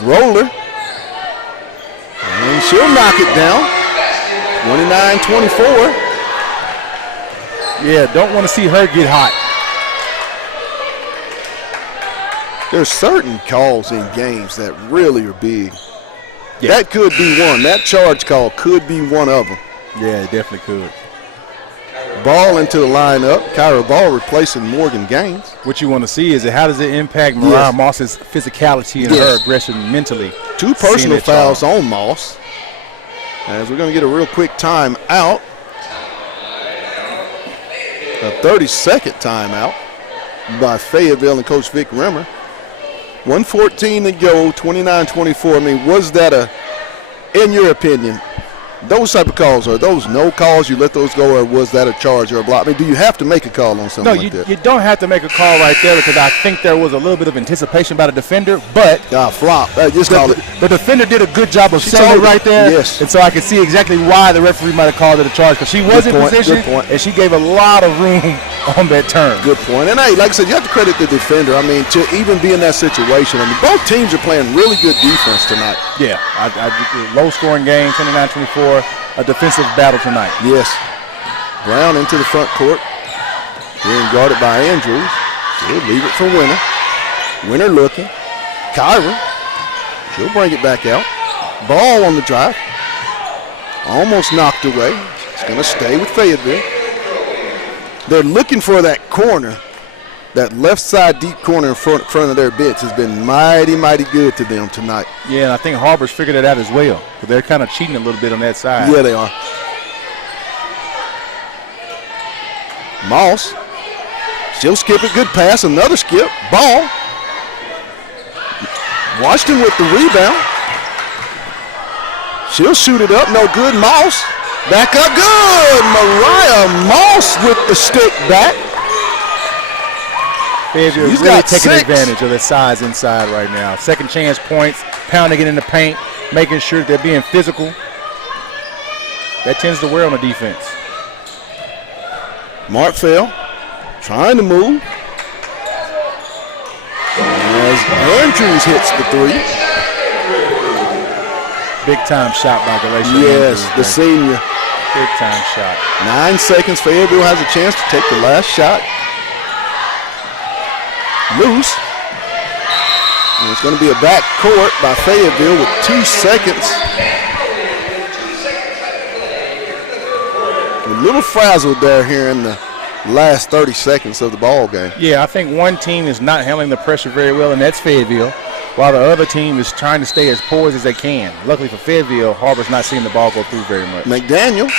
Roller. And she'll knock it down. 29-24. Yeah, don't want to see her get hot. There's certain calls in games that really are big. Yeah. That could be one. That charge call could be one of them. Yeah, it definitely could. Ball into the lineup. Kyra Ball replacing Morgan Gaines. What you want to see is how does it impact Mariah Moss's physicality and her aggression mentally. 2 personal fouls on Moss. As we're going to get a real quick time out. A 30-second timeout by Fayetteville and Coach Vic Rimmer. 1:14 to go, 29-24. I mean, was that in your opinion, those type of calls, are those no calls, you let those go, or was that a charge or a block? I mean, do you have to make a call on something like that? No, you don't have to make a call right there because I think there was a little bit of anticipation by the defender, but flop. Just call it. The defender did a good job of setting it right there. Yes. And so I can see exactly why the referee might have called it a charge because she was in position and she gave a lot of room on that turn. Good point. And hey, like I said, you have to credit the defender. I mean, to even be in that situation. I mean, both teams are playing really good defense tonight. Yeah, low-scoring game, 29-24. A defensive battle tonight. Yes. Brown into the front court. Being guarded by Andrews. She'll leave it for Winter. Winter looking. Kyra. She'll bring it back out. Ball on the drive. Almost knocked away. It's going to stay with Fayetteville. They're looking for that corner. That left side deep corner in front of their bench has been mighty, mighty good to them tonight. Yeah, and I think Har-Ber's figured it out as well. But they're kind of cheating a little bit on that side. Yeah, they are. Moss. She'll skip it. Good pass. Another skip. Ball. Washington with the rebound. She'll shoot it up. No good. Moss. Back up. Good. Mariah Moss with the stick back. Fayetteville is really taking advantage of the size inside right now. Second chance points, pounding it in the paint, making sure they're being physical. That tends to wear on the defense. Markfell trying to move. As Andrews hits the 3. Big time shot by Galatia. Yes, the senior. Big time shot. 9 seconds. Fayetteville has a chance to take the last shot. Loose. And it's going to be a back court by Fayetteville with 2 seconds. A little frazzled there here in the last 30 seconds of the ball game. Yeah, I think one team is not handling the pressure very well, and that's Fayetteville, while the other team is trying to stay as poised as they can. Luckily for Fayetteville, Har-Ber's not seeing the ball go through very much. McDaniel.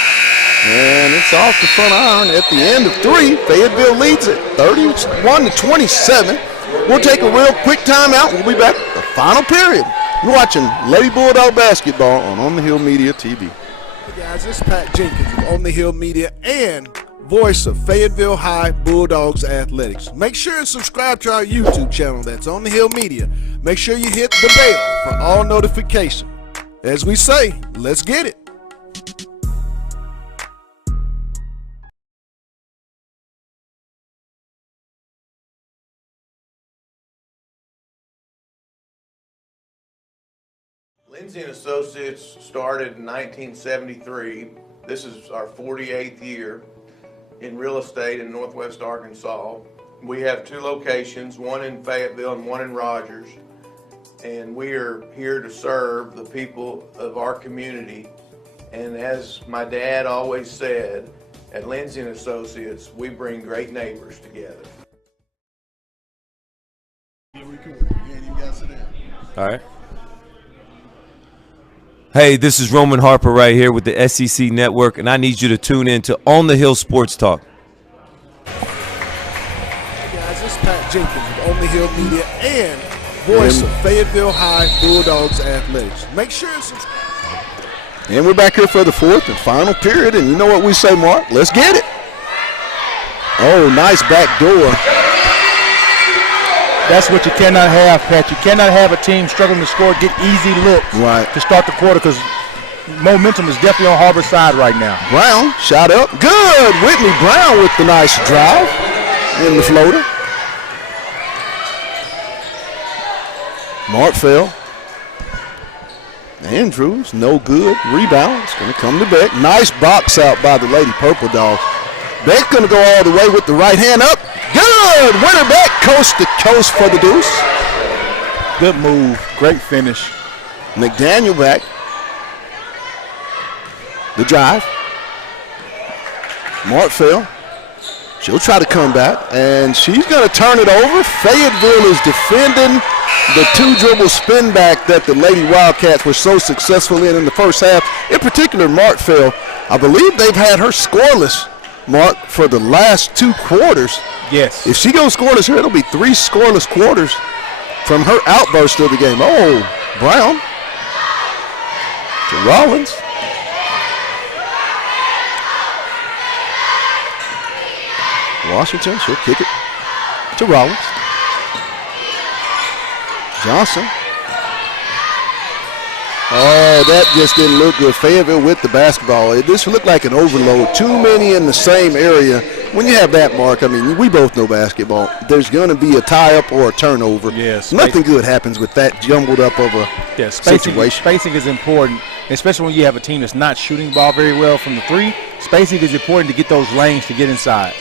And it's off the front iron at the end of 3. Fayetteville leads it 31-27. We'll take a real quick timeout. We'll be back for the final period. You're watching Lady Bulldog basketball on the Hill Media TV. Hey guys, this is Pat Jenkins of On the Hill Media and voice of Fayetteville High Bulldogs Athletics. Make sure and subscribe to our YouTube channel that's On the Hill Media. Make sure you hit the bell for all notifications. As we say, let's get it. Lindsay & Associates started in 1973. This is our 48th year in real estate in Northwest Arkansas. We have 2 locations, one in Fayetteville and one in Rogers. And we are here to serve the people of our community. And as my dad always said, at Lindsay & Associates, we bring great neighbors together. All right. Hey, this is Roman Har-Ber right here with the SEC Network, and I need you to tune in to On the Hill Sports Talk. Hey guys, this is Pat Jenkins of On the Hill Media and voice of Fayetteville High Bulldogs Athletics. Make sure and subscribe. And we're back here for the 4th and final period, and you know what we say, Mark? Let's get it. Oh, nice back door. That's what you cannot have, Pat. You cannot have a team struggling to score, get easy looks to start the quarter because momentum is definitely on Har-Ber's side right now. Brown, shot up. Good. Whitney Brown with the nice drive in the floater. Martville. Andrews, no good. Rebound. It's going to come to Beck. Nice box out by the Lady Purple Dogs. Beck going to go all the way with the right hand up. Good. Winner Beck, coast to coast for the deuce. Good move. Great finish. McDaniel back. The drive. Martville. She'll try to come back, and she's going to turn it over. Fayetteville is defending the two-dribble spin back that the Lady Wildcats were so successful in the first half. In particular, Martville, I believe they've had her scoreless, Mark, for the last 2 quarters. Yes. If she goes scoreless here, it'll be 3 scoreless quarters from her outburst of the game. Oh, Brown to Rollins. Washington, she'll kick it to Rollins. Johnson. Oh, that just didn't look good. Fayetteville with the basketball. This looked like an overload. Too many in the same area. When you have that, Mark, I mean, we both know basketball. There's going to be a tie-up or a turnover. Yes. Nothing good happens with that jumbled up of a situation. Spacing is important, especially when you have a team that's not shooting the ball very well from the 3. Spacing is important to get those lanes to get inside.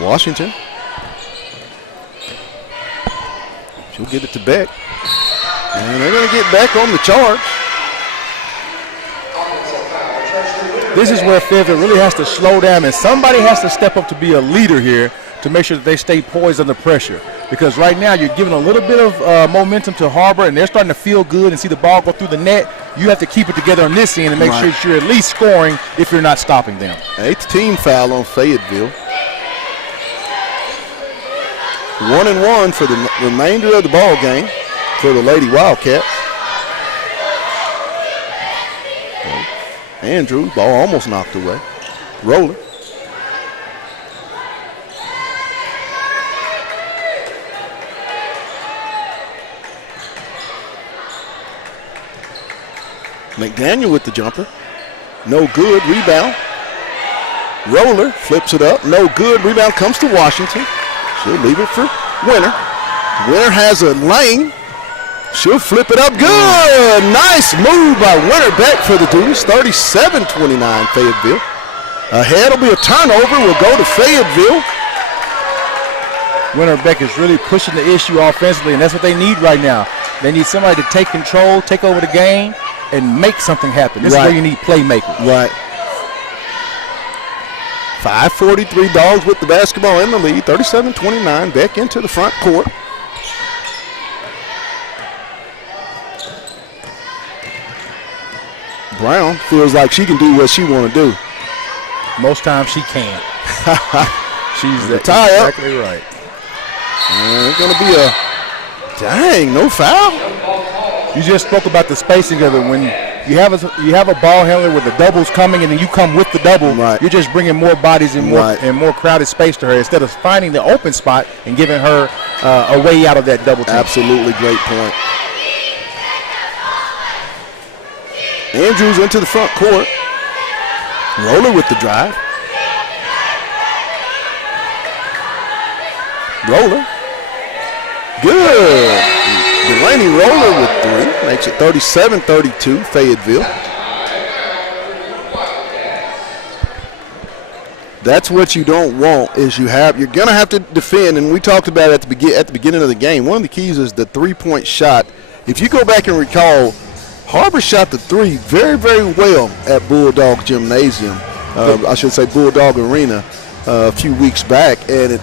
Washington. She'll get it to Beck. And they're going to get back on the charge. This is where Fayetteville really has to slow down, and somebody has to step up to be a leader here to make sure that they stay poised under pressure. Because right now you're giving a little bit of momentum to Har-Ber, and they're starting to feel good and see the ball go through the net. You have to keep it together on this end and make sure that you're at least scoring if you're not stopping them. 8th team foul on Fayetteville. 1-1 for the remainder of the ball game for the Lady Wildcats. Andrew, ball almost knocked away. Rolling. McDaniel with the jumper. No good. Rebound. Roller flips it up. No good. Rebound comes to Washington. She'll leave it for Winner. Winner has a lane. She'll flip it up. Good. Nice move by Winner Beck for the Dudes. 37-29 Fayetteville. Ahead will be a turnover. Will go to Fayetteville. Winner Beck is really pushing the issue offensively, and that's what they need right now. They need somebody to take control, take over the game, and make something happen. This is where you need playmakers. Right. 5:43 Dogs with the basketball in the lead. 37-29. Beck into the front court. Brown feels like she can do what she want to do. Most times she can. She's exactly right. And it's going to be a dang, no foul. You just spoke about the spacing of it. When you have a ball handler with the doubles coming, and then you come with the double, you're just bringing more bodies and more crowded space to her instead of finding the open spot and giving her a way out of that double team. Absolutely great point. Andrews into the front court. Roller with the drive. Roller. Good. Delaney Roller with 3. Makes it 37-32 Fayetteville. That's what you don't want is you're going to have to defend, and we talked about it at the beginning of the game. One of the keys is the three-point shot. If you go back and recall, Har-Ber shot the 3 very, very well at Bulldog Gymnasium. I should say Bulldog Arena a few weeks back, and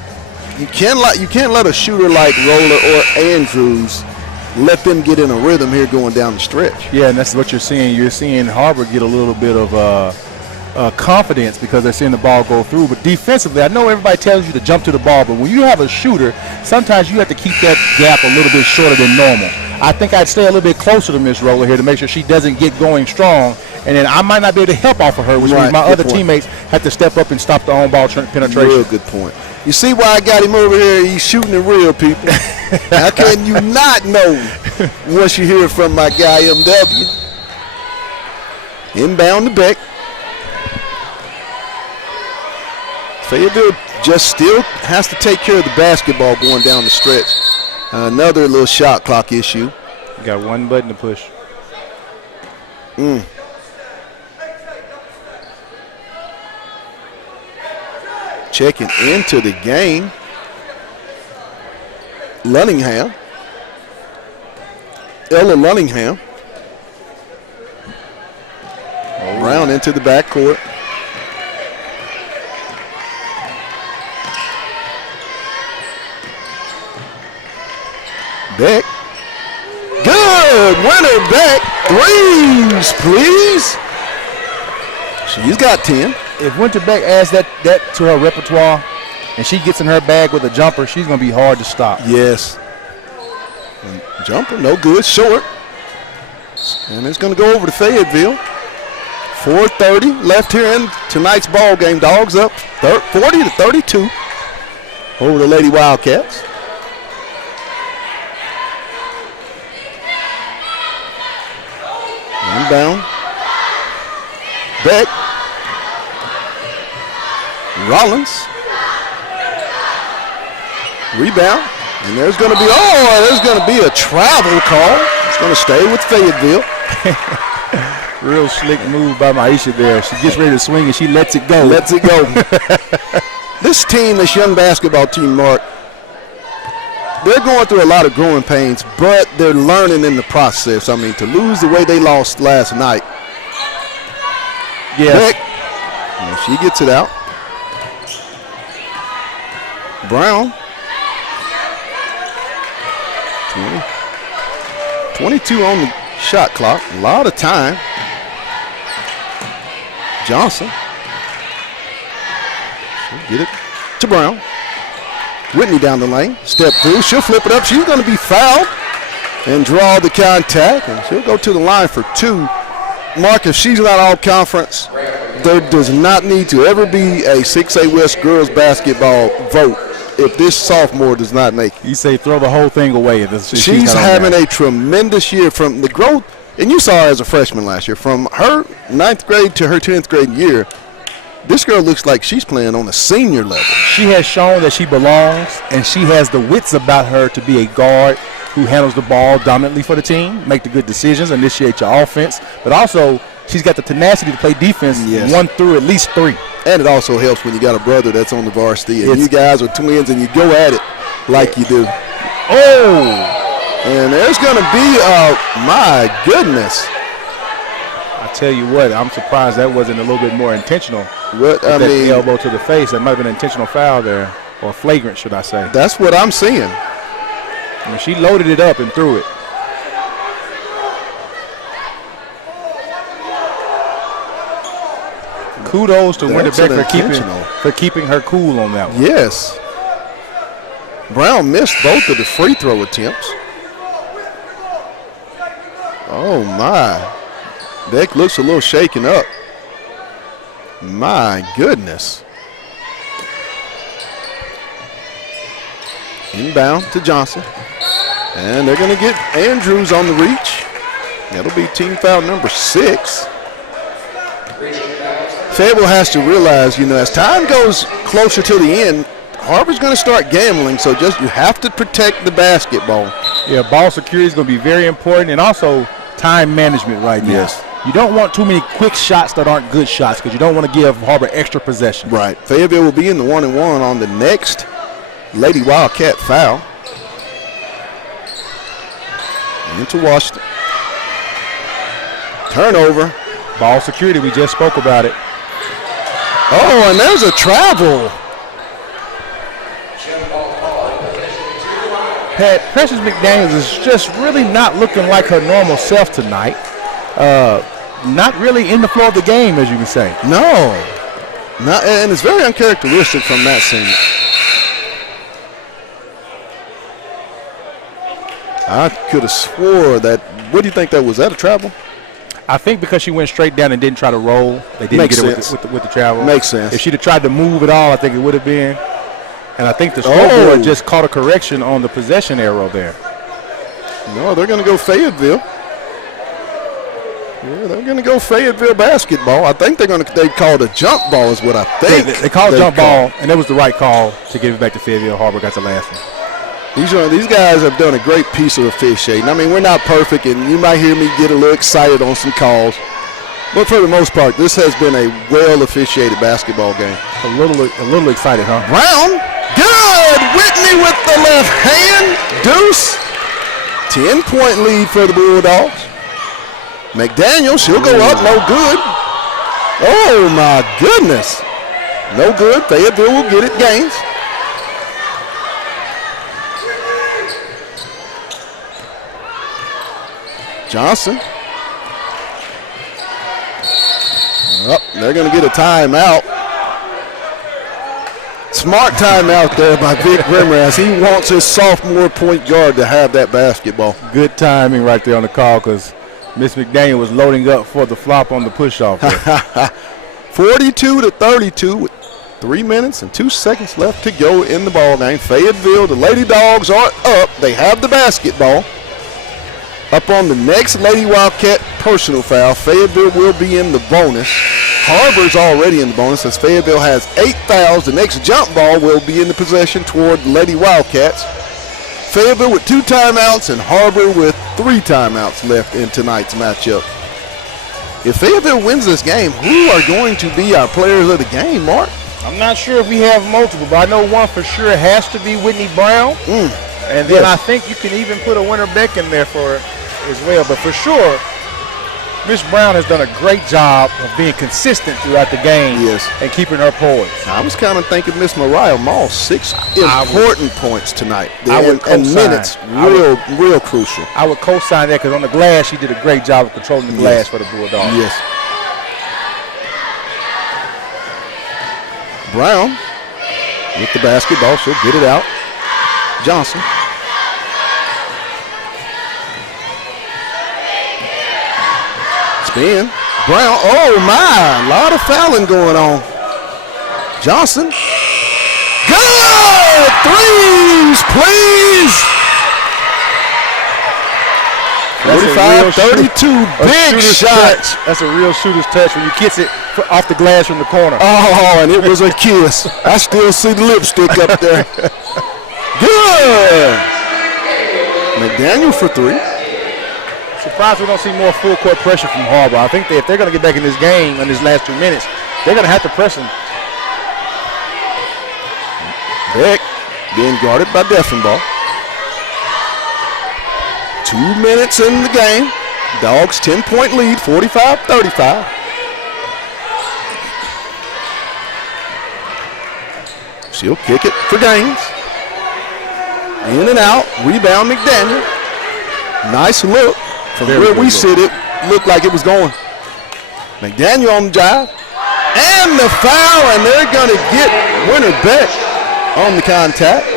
you can't let a shooter like Roller or Andrews let them get in a rhythm here going down the stretch. Yeah, and that's what you're seeing. You're seeing Har-Ber get a little bit of confidence because they're seeing the ball go through. But defensively, I know everybody tells you to jump to the ball, but when you have a shooter, sometimes you have to keep that gap a little bit shorter than normal. I think I'd stay a little bit closer to Miss Roller here to make sure she doesn't get going strong, and then I might not be able to help off of her, which means my other teammates have to step up and stop the on-ball penetration. Real good point. You see why I got him over here? He's shooting it real, people. How can you not know once you hear from my guy, MW? Inbound to Beck. Fayetteville just still has to take care of the basketball going down the stretch. Another little shot clock issue. You got one button to push. Checking into the game. Lunningham. Ella Lunningham. Brown into the backcourt. Beck. Good. Winner Beck. Threes, please. She's got 10. If Winter Beck adds that to her repertoire and she gets in her bag with a jumper, she's going to be hard to stop. Yes. And jumper, no good. Short. And it's going to go over to Fayetteville. 4:30 left here in tonight's ball game. Dogs up 40-32 over the Lady Wildcats. Inbound. Beck. Rollins. Rebound. And there's going to be a travel call. It's going to stay with Fayetteville. Real slick move by Maisha there. She gets ready to swing and she lets it go. This team, this young basketball team, Mark, they're going through a lot of growing pains, but they're learning in the process. I mean, to lose the way they lost last night. Yes. Beck, and she gets it out. Brown. 22 on the shot clock. A lot of time. Johnson. She'll get it to Brown. Whitney down the lane. Step through. She'll flip it up. She's going to be fouled and draw the contact. And she'll go to the line for 2. Mark, if she's not all conference, there does not need to ever be a 6A West girls basketball vote if this sophomore does not make it. You say throw the whole thing away. She's having a tremendous year from the growth. And you saw her as a freshman last year. From her 9th grade to her 10th grade year, this girl looks like she's playing on a senior level. She has shown that she belongs, and she has the wits about her to be a guard who handles the ball dominantly for the team, make the good decisions, initiate your offense. But also, she's got the tenacity to play defense 1 through at least 3. And it also helps when you got a brother that's on the varsity, and you guys are twins, and you go at it like you do. Oh! And there's going to be, my goodness. I tell you what, I'm surprised that wasn't a little bit more intentional. That elbow to the face, that might have been an intentional foul there, or flagrant, should I say. That's what I'm seeing. I mean, she loaded it up and threw it. Kudos to Winter Beck for keeping her cool on that one. Yes. Brown missed both of the free throw attempts. Oh, my. Beck looks a little shaken up. My goodness. Inbound to Johnson. And they're going to get Andrews on the reach. That'll be team foul number 6. Fayetteville has to realize, as time goes closer to the end, Har-Ber's going to start gambling, so you have to protect the basketball. Yeah, ball security is going to be very important, and also time management right now. Yes. You don't want too many quick shots that aren't good shots because you don't want to give Har-Ber extra possession. Right. Fayetteville will be in the 1-and-1 on the next Lady Wildcat foul. Into Washington. Turnover. Ball security, we just spoke about it. Oh, and there's a travel. Pat, Precious McDaniels is just really not looking like her normal self tonight. Not really in the flow of the game, as you can say. No. And it's very uncharacteristic from that scene. I could have swore that. What do you think that was? That a travel? I think because she went straight down and didn't try to roll, they didn't get it with the travel. Makes sense. If she'd have tried to move it all, I think it would have been. And I think the scoreboard just caught a correction on the possession arrow there. No, they're going to go Fayetteville. Yeah, they're going to go Fayetteville basketball. I think they called a jump ball is what I think. They called a jump ball, and that was the right call to give it back to Fayetteville. Har-Ber got the last one. These guys have done a great piece of officiating. I mean, we're not perfect, and you might hear me get a little excited on some calls. But for the most part, this has been a well-officiated basketball game. A little excited, huh? Brown, good! Whitney with the left hand. Deuce, 10-point lead for the Bulldogs. McDaniel, she'll go up, no good. Oh, my goodness. No good. Fayetteville will get it, Gaines. Johnson. Oh, they're going to get a timeout. Smart timeout there by Vic Grimmer as he wants his sophomore point guard to have that basketball. Good timing right there on the call because Miss McDaniel was loading up for the flop on the push-off. 42-32 with 3 minutes and 2 seconds left to go in the ball game. Fayetteville, the Lady Dogs are up. They have the basketball. Up on the next Lady Wildcat personal foul. Fayetteville will be in the bonus. Har-Ber's already in the bonus as Fayetteville has 8 fouls. The next jump ball will be in the possession toward the Lady Wildcats. Fayetteville with 2 timeouts and Har-Ber with 3 timeouts left in tonight's matchup. If Fayetteville wins this game, who are going to be our players of the game, Mark? I'm not sure if we have multiple, but I know one for sure has to be Whitney Brown. And then I think you can even put a Winter Beck in there for as well. But for sure, Miss Brown has done a great job of being consistent throughout the game and keeping her poise. I was kind of thinking Miss Mariah Moss, 6 important points tonight. And minutes, real crucial. I would co-sign that because on the glass, she did a great job of controlling the glass for the Bulldogs. Yes. Brown with the basketball, she'll get it out. Johnson. Spin. Brown, oh my, a lot of fouling going on. Johnson. Good! Threes, please! 45-32, big shot. That's a real shooter's touch when you kiss it off the glass from the corner. Oh, and it was a kiss. I still see the lipstick up there. Good! McDaniel for 3. Surprised we don't see more full court pressure from Har-Ber. I think if they're going to get back in this game in these last 2 minutes, they're going to have to press him. Beck being guarded by Deffenbaugh. 2 minutes in the game. Dogs 10-point lead, 45-35. She'll kick it for Gaines. In and out, rebound McDaniel. Nice look. From where we sit, it looked like it was going. McDaniel on the jive. And the foul, and they're going to get Winter Beck on the contact.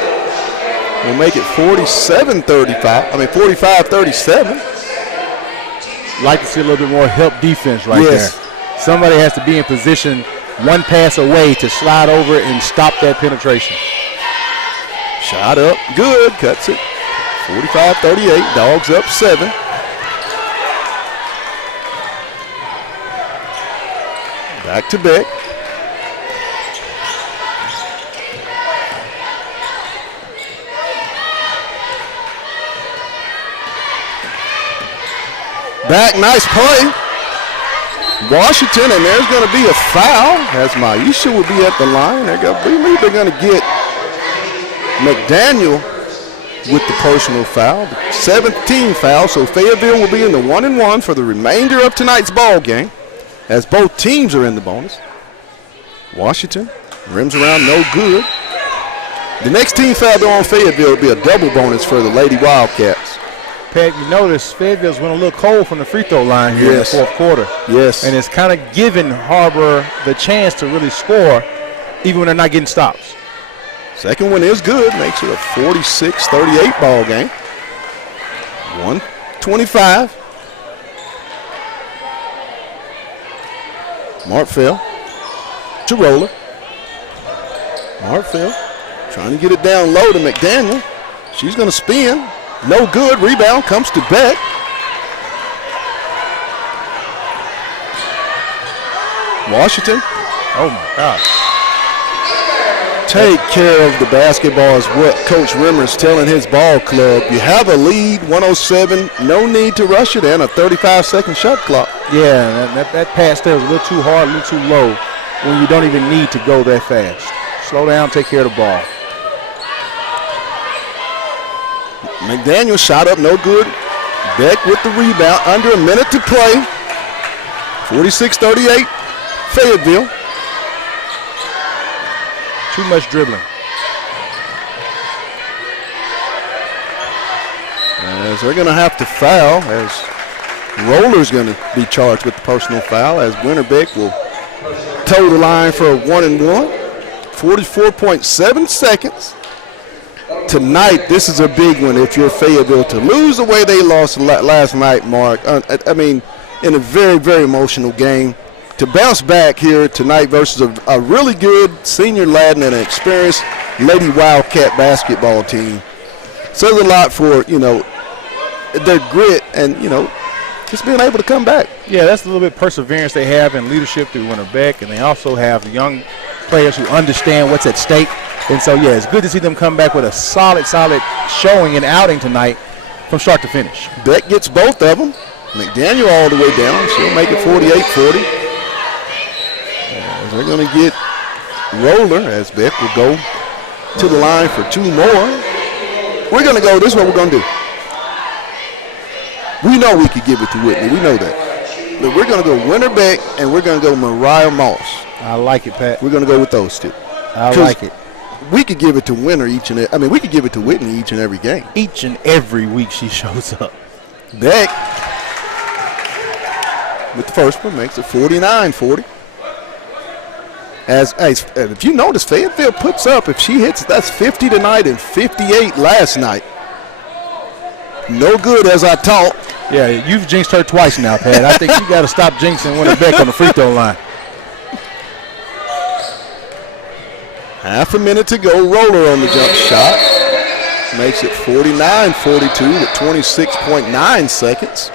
We'll make it 45-37. Like to see a little bit more help defense there. Somebody has to be in position one pass away to slide over and stop that penetration. Shot up, good, cuts it. 45-38, Dogs up 7. Back to Beck. Back, nice play. Washington, and there's going to be a foul as Maisha will be at the line. They're going to get McDaniel with the personal foul, the 17th foul. So Fayetteville will be in the 1-1 for the remainder of tonight's ball game, as both teams are in the bonus. Washington rims around, no good. The next team foul though on Fayetteville will be a double bonus for the Lady Wildcats. Pat, you notice Fayetteville's went a little cold from the free throw line here in the fourth quarter. Yes. And it's kind of given Har-Ber the chance to really score even when they're not getting stops. Second one is good, makes it a 46-38 ball game. 125. Martfell to Roller. Martfell trying to get it down low to McDaniel. She's going to spin. No good. Rebound comes to Beck. Washington. Oh, my gosh. Take care of the basketball is what Coach Rimmer's telling his ball club. You have a lead, 107, no need to rush it in, a 35-second shot clock. Yeah, that pass there was a little too hard, a little too low when you don't even need to go that fast. Slow down, take care of the ball. McDaniel shot up, no good. Beck with the rebound, under a minute to play. 46-38, Fayetteville. Too much dribbling. As they're going to have to foul, as Roller's going to be charged with the personal foul, as Winterbeck will toe the line for a 1-and-1. 44.7 seconds. Tonight, this is a big one if you're Fayetteville. To lose the way they lost last night, Mark, I mean, in a very, very emotional game. To bounce back here tonight versus a really good senior Latin and an experienced Lady Wildcat basketball team says a lot for, you know, their grit and, you know, just being able to come back. Yeah, that's a little bit of perseverance they have in leadership through Winterbeck, and they also have young players who understand what's at stake. And so, yeah, it's good to see them come back with a solid showing and outing tonight from start to finish. Beck gets both of them. McDaniel all the way down. She'll make it 48-40. They're going to get Roller as Beck will go to the line for two more. We're going to go, this is what we're going to do. We know we could give it to Whitney. We know that. But we're going to go Winterbeck and we're going to go Mariah Moss. I like it, Pat. We're going to go with those two. I like it. We could give it to Winter we could give it to Whitney each and every game. Each and every week she shows up. Beck with the first one makes it 49-40. As if you notice, Fayetteville puts up, if she hits, that's 50 tonight and 58 last night. No good, as I taught. Yeah, you've jinxed her twice now, Pat. I think you got to stop jinxing Winterbeck on the free throw line. Half a minute to go. Roller on the jump shot. Makes it 49-42 with 26.9 seconds.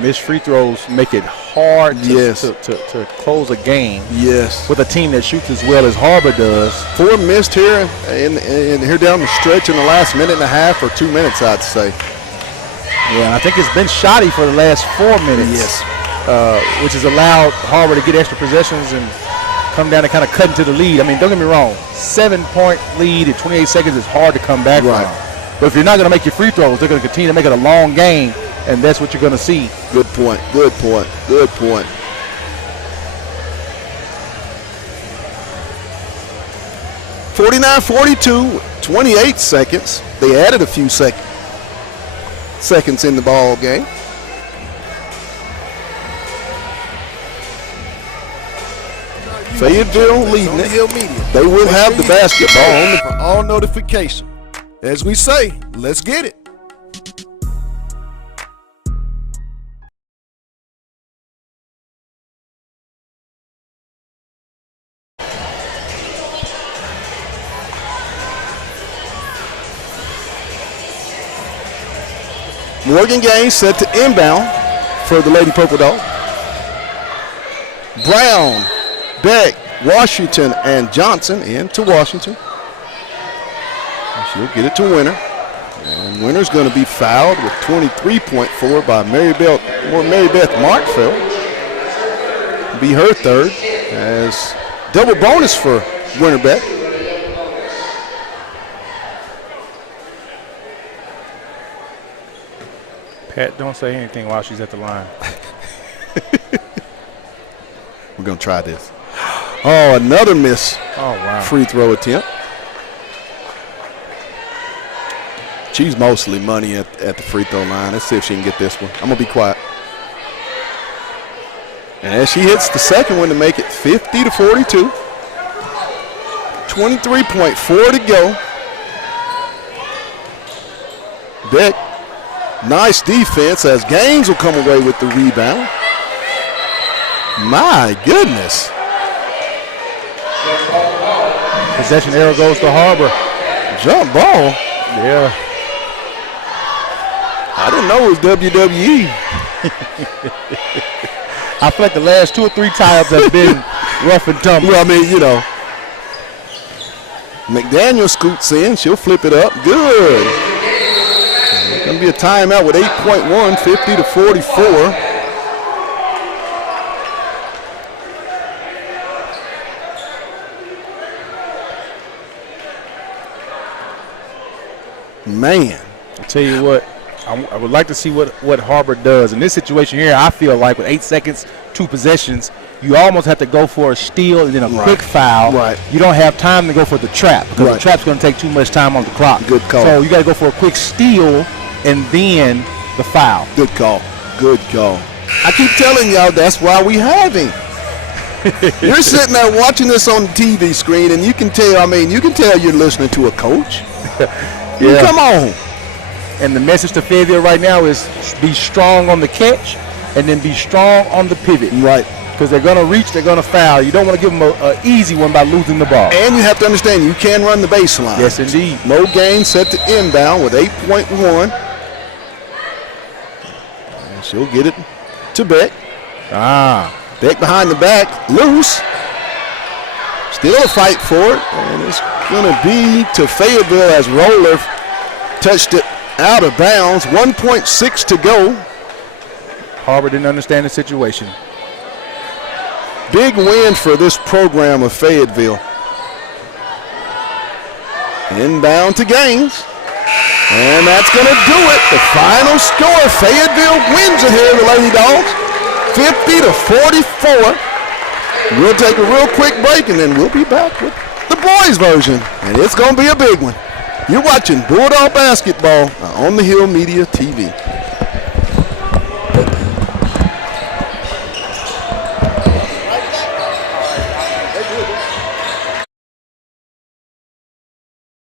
Missed free throws make it hard to close a game. Yes. With a team that shoots as well as Har-Ber does. 4 missed here in here down the stretch in the last minute and a half or 2 minutes, I'd say. Yeah, I think it's been shoddy for the last 4 minutes. Yes. Which has allowed Har-Ber to get extra possessions and come down and kind of cut into the lead. I mean, don't get me wrong. 7-point lead in 28 seconds is hard to come back from. But if you're not going to make your free throws, they're going to continue to make it a long game. And that's what you're going to see. Good point. Good point. Good point. (49-42), 28 seconds. They added a few seconds in the ball game. Fayetteville leading it. They will have the basketball for all notification. As we say, let's get it. Morgan Gaines set to inbound for the Lady Purple Dog. Brown, Beck, Washington, and Johnson into Washington. She'll get it to Winter. And Winter's going to be fouled with 23.4 by Marybeth Markfeld. Be her third as double bonus for Winterbeck. Pat, don't say anything while she's at the line. We're going to try this. Oh, another miss. Oh, wow. Free throw attempt. She's mostly money at the free throw line. Let's see if she can get this one. I'm going to be quiet. And as she hits the second one to make it 50-42. 23.4 to go. Beck, nice defense as Gaines will come away with the rebound. My goodness. Possession arrow goes to Har-Ber. Jump ball. Yeah. I didn't know it was WWE. I feel like the last 2 or 3 times have been rough and tumble. Well, I mean, you know, McDaniel scoots in. She'll flip it up. Good. It's going to be a timeout with 8.1, 50-44. Man. I'll tell you what, I would like to see what Har-Ber does. In this situation here, I feel like with 8 seconds, 2 possessions, you almost have to go for a steal and then a quick foul. Right. You don't have time to go for the trap because the trap's going to take too much time on the clock. Good call. So you got to go for a quick steal and then the foul. Good call. Good call. I keep telling y'all that's why we have him. You're sitting there watching this on the TV screen, and you can tell, you can tell you're listening to a coach. Yeah. Come on. And the message to Fayetteville right now is be strong on the catch and then be strong on the pivot. Right. Because they're going to reach, they're going to foul. You don't want to give them an easy one by losing the ball. And you have to understand, you can run the baseline. Yes, indeed. Mo Gaines set to inbound with 8.1. And she'll get it to Beck. Beck behind the back, loose. Still a fight for it. And it's going to be to Fayetteville as Roller touched it out of bounds. 1.6 to go. Har-Ber didn't understand the situation. Big win for this program of Fayetteville. Inbound to Gaines. And that's going to do it. The final score, Fayetteville wins it here, the Lady Dogs. 50-44. We'll take a real quick break, and then we'll be back with the boys version. And it's going to be a big one. You're watching Bulldog Basketball on the Hill Media TV.